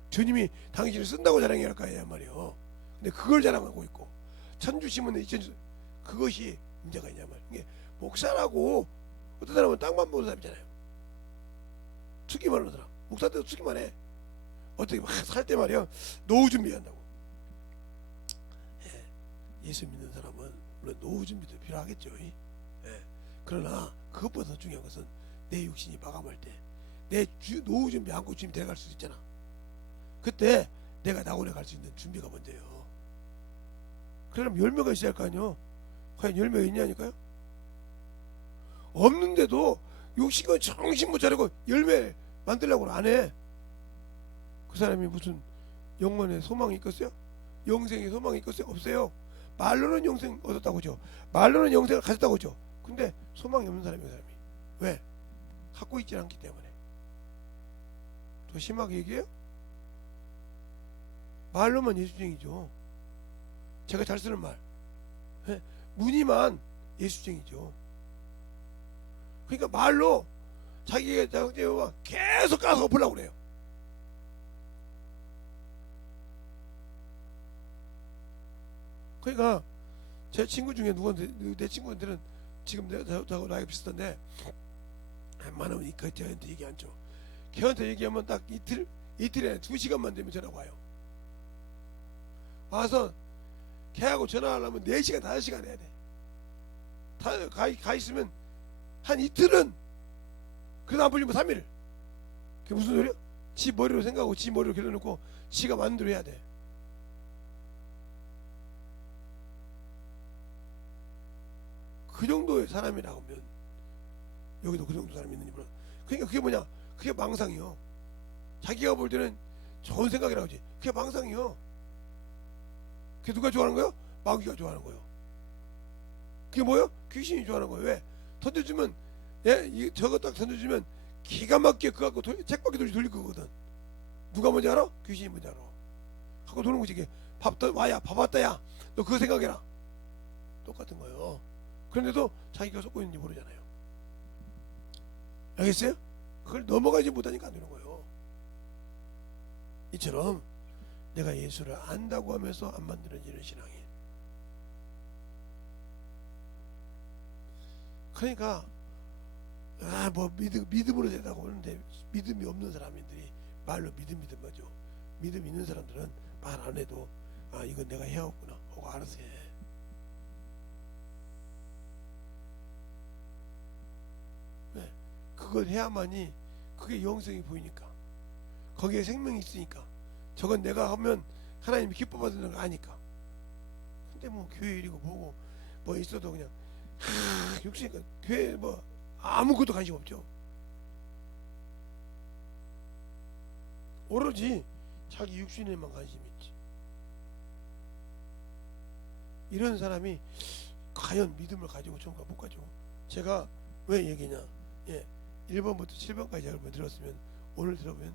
주님이 당신을 쓴다고 자랑해야 할 거 아니냐 말이에요. 근데 그걸 자랑하고 있고 천주시문에 그것이 문제가 있냐 말이에요. 이게 목사라고 어떤 사람은 땅만 보는 사람이잖아요. 투기만 하는 사람. 목사한테도 투기만 해. 어떻게 막 살 때 말이야 노후 준비한다고. 예수 믿는 사람은 물론 노후 준비도 필요하겠죠. 그러나 그것보다 더 중요한 것은 내 육신이 마감할 때 내 노후 준비 안고 주님 데려갈 수 있잖아. 그때 내가 낙원에 갈 수 있는 준비가 먼저예요. 그러면 열매가 있어야 할 거 아니에요. 과연 열매가 있냐니까요. 없는데도 육신과 정신 못 차리고 열매 만들려고 안 해. 그 사람이 무슨 영혼의 소망이 있겠어요? 영생의 소망이 있겠어요? 없어요. 말로는 영생 얻었다고 하죠. 말로는 영생을 가졌다고 하죠. 근데 소망이 없는 사람이에요. 사람이. 왜? 갖고 있지 않기 때문에. 더 심하게 얘기해요? 말로만 예수쟁이죠. 제가 잘 쓰는 말. 무늬만 예수쟁이죠. 그러니까 말로 자기가 자기가 계속 까서 엎으려고 그래요. 그러니까 제 친구 중에 내 친구들은 지금 저하고 나이가 비슷한데 웬만하면 걔한테 얘기 안 줘. 걔한테 얘기하면 딱 이틀에 2시간만 되면 전화가 와요. 와서 걔하고 전화하려면 4시간 5시간 해야 돼. 가 있으면 한 이틀은 그래도 안 풀리면 3일. 그게 무슨 소리야? 지 머리로 생각하고 지 머리로 결해놓고 지가 마음대로 해야 돼. 그 정도의 사람이라고 하면 여기도 그 정도 사람이 있는지 몰라. 그러니까 그게 뭐냐? 그게 망상이요. 자기가 볼 때는 좋은 생각이라고 하지. 그게 망상이요. 그게 누가 좋아하는 거예요? 마귀가 좋아하는 거예요. 그게 뭐요? 귀신이 좋아하는 거예요. 왜? 던져주면 저거 딱 던져주면 기가 막히게 그거 갖고 책바퀴 돌릴 거거든. 누가 뭔지 알아? 귀신이 뭔지 알아. 갖고 도는 거지. 이게 밥 와야 밥 왔다 야. 너 그거 생각해라. 똑같은 거예요. 그런데도 자기가 속고 있는지 모르잖아요. 알겠어요? 그걸 넘어가지 못하니까 안 되는 거예요. 이처럼 내가 예수를 안다고 하면서 안 만들어지는 신앙이. 그러니까 뭐 믿음으로 된다고 하는데 믿음이 없는 사람들이 말로 믿음 거죠. 믿음 있는 사람들은 말 안 해도 이건 내가 해야겠구나 하고 알아서 해. 네. 그걸 해야만이 그게 영성이 보이니까 거기에 생명이 있으니까 저건 내가 하면 하나님이 기뻐 받는 거 아니까. 근데 뭐 교회 일이고 뭐고 뭐 있어도 그냥 육신이니까 교회 뭐 아무것도 관심 없죠. 오로지 자기 육신에만 관심이 있지. 이런 사람이 과연 믿음을 가지고 좋은가 못 가지고. 제가 왜 얘기냐, 1번부터 7번까지 여러분 들었으면 오늘 들어보면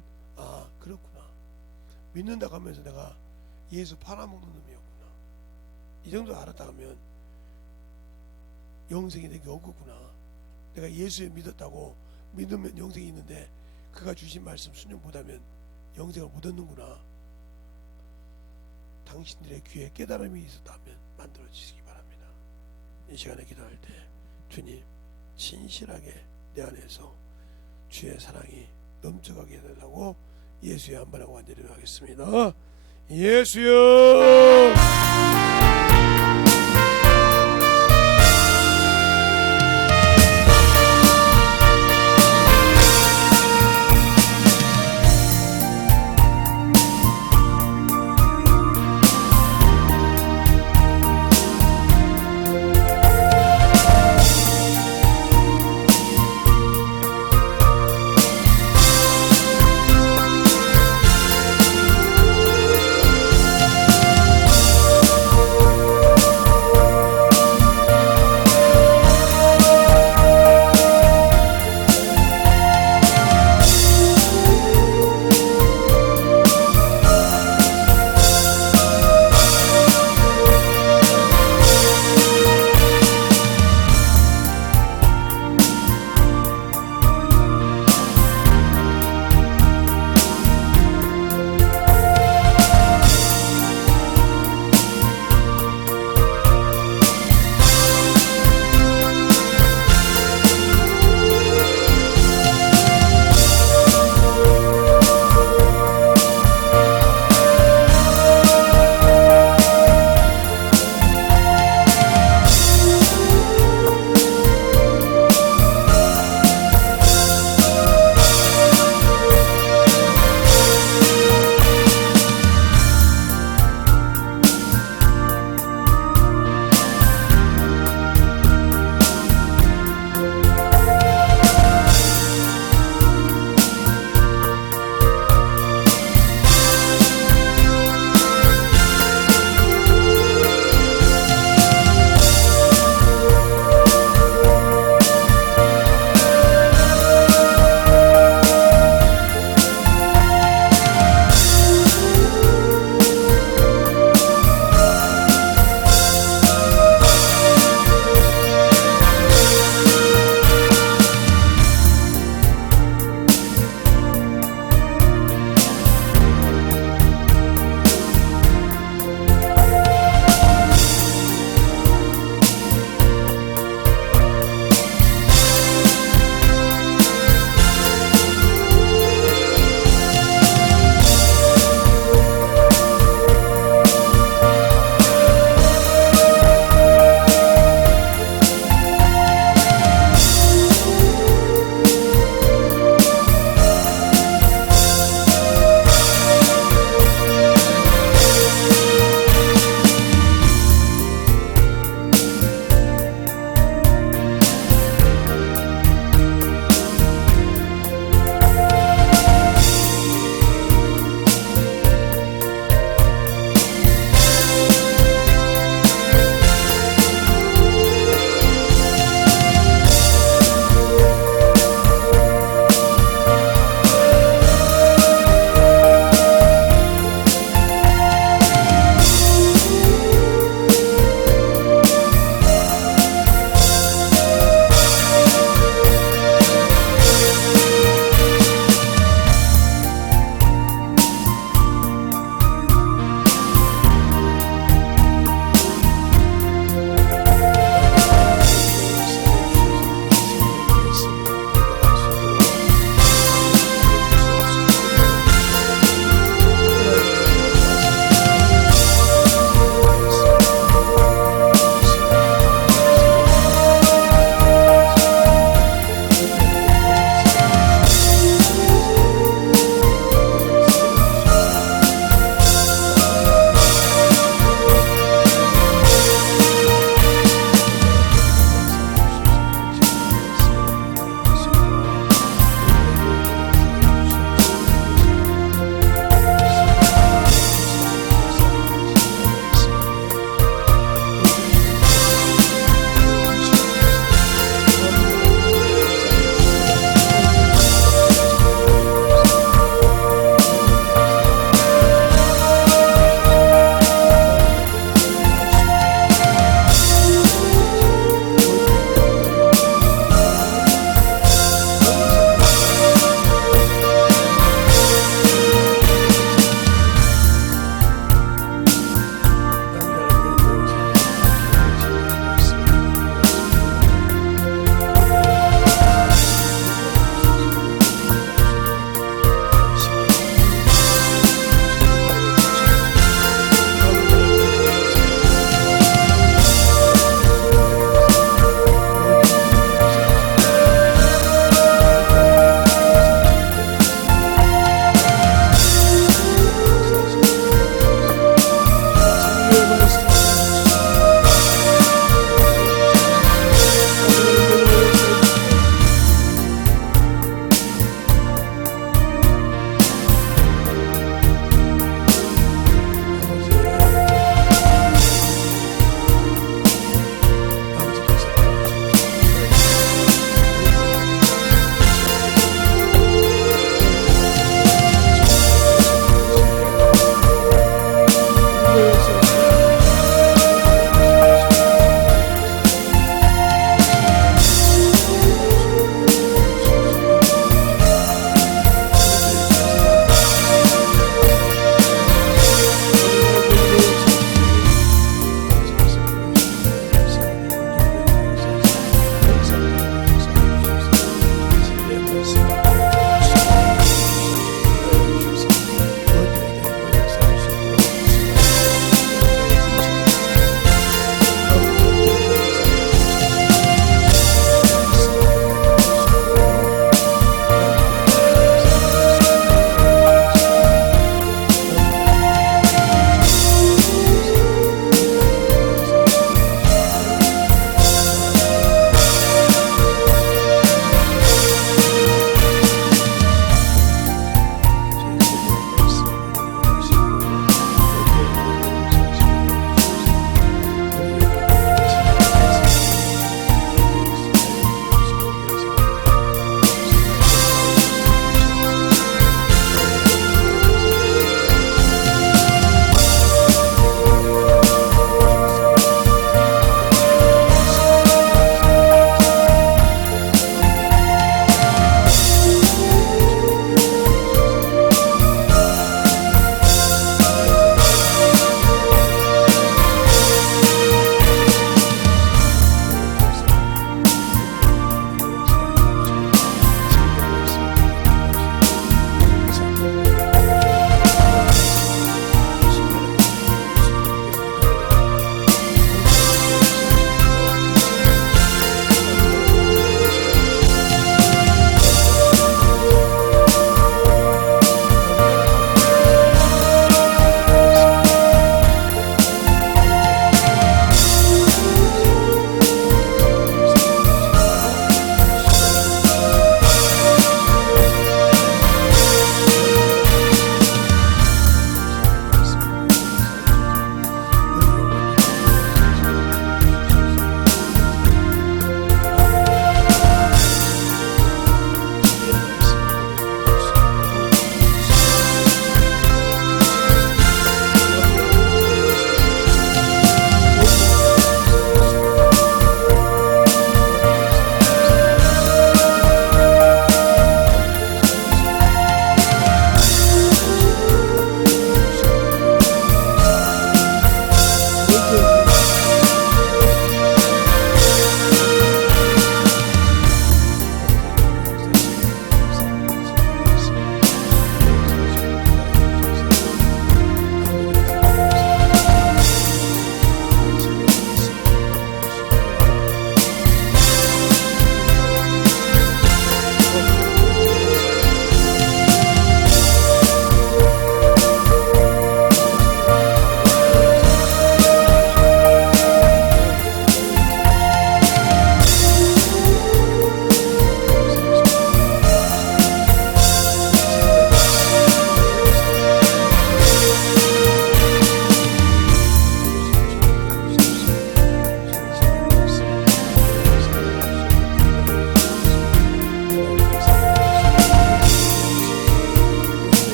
그렇구나, 믿는다고 하면서 내가 예수 팔아먹는 놈이었구나, 이 정도 알았다 하면 영생이 내게 없겠구나. 내가 예수에 믿었다고 믿으면 영생이 있는데 그가 주신 말씀 순종 못하면 영생을 못 얻는구나. 당신들의 귀에 깨달음이 있었다면 만들어 주시기 바랍니다. 이 시간에 기도할 때 주님 진실하게 내 안에서 주의 사랑이 넘쳐가게 해달라고 예수의 한 번하고 완전히 하겠습니다. 예수여.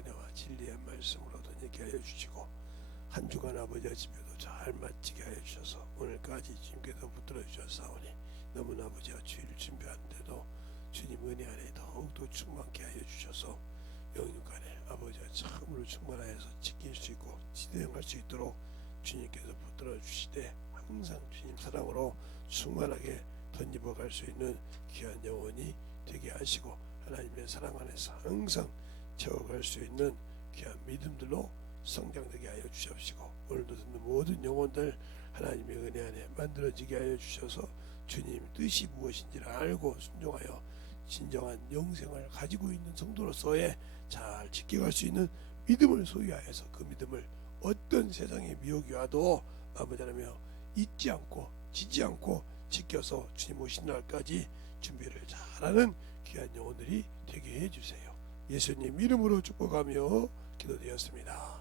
은혜와 진리의 말씀으로 던지게 하여 주시고 한 주간 아버지의 집에도 잘 마치게 하여 주셔서 오늘까지 주님께서 붙들어 주셨사오니 너무나 아버지와 주일을 준비하는데도 주님 은혜 안에 더욱더 충만케 하여 주셔서 영육간에 아버지와 참으로 충만하여서 지킬 수 있고 진행할 수 있도록 주님께서 붙들어 주시되 항상 주님 사랑으로 충만하게 덧입어 갈 수 있는 귀한 영혼이 되게 하시고 하나님의 사랑 안에서 항상 채워갈 수 있는 귀한 믿음들로 성장되게 하여 주시옵시고 오늘도 듣는 모든 영혼들 하나님의 은혜 안에 만들어지게 하여 주셔서 주님 뜻이 무엇인지를 알고 순종하여 진정한 영생을 가지고 있는 성도로서의 잘 지켜갈 수 있는 믿음을 소유하여서 그 믿음을 어떤 세상의 미혹이 와도 아버지 하나며 잊지 않고 지지 않고 지켜서 주님 오신 날까지 준비를 잘하는 귀한 영혼들이 되게 해주세요. 예수님 이름으로 축복하며 기도드렸습니다.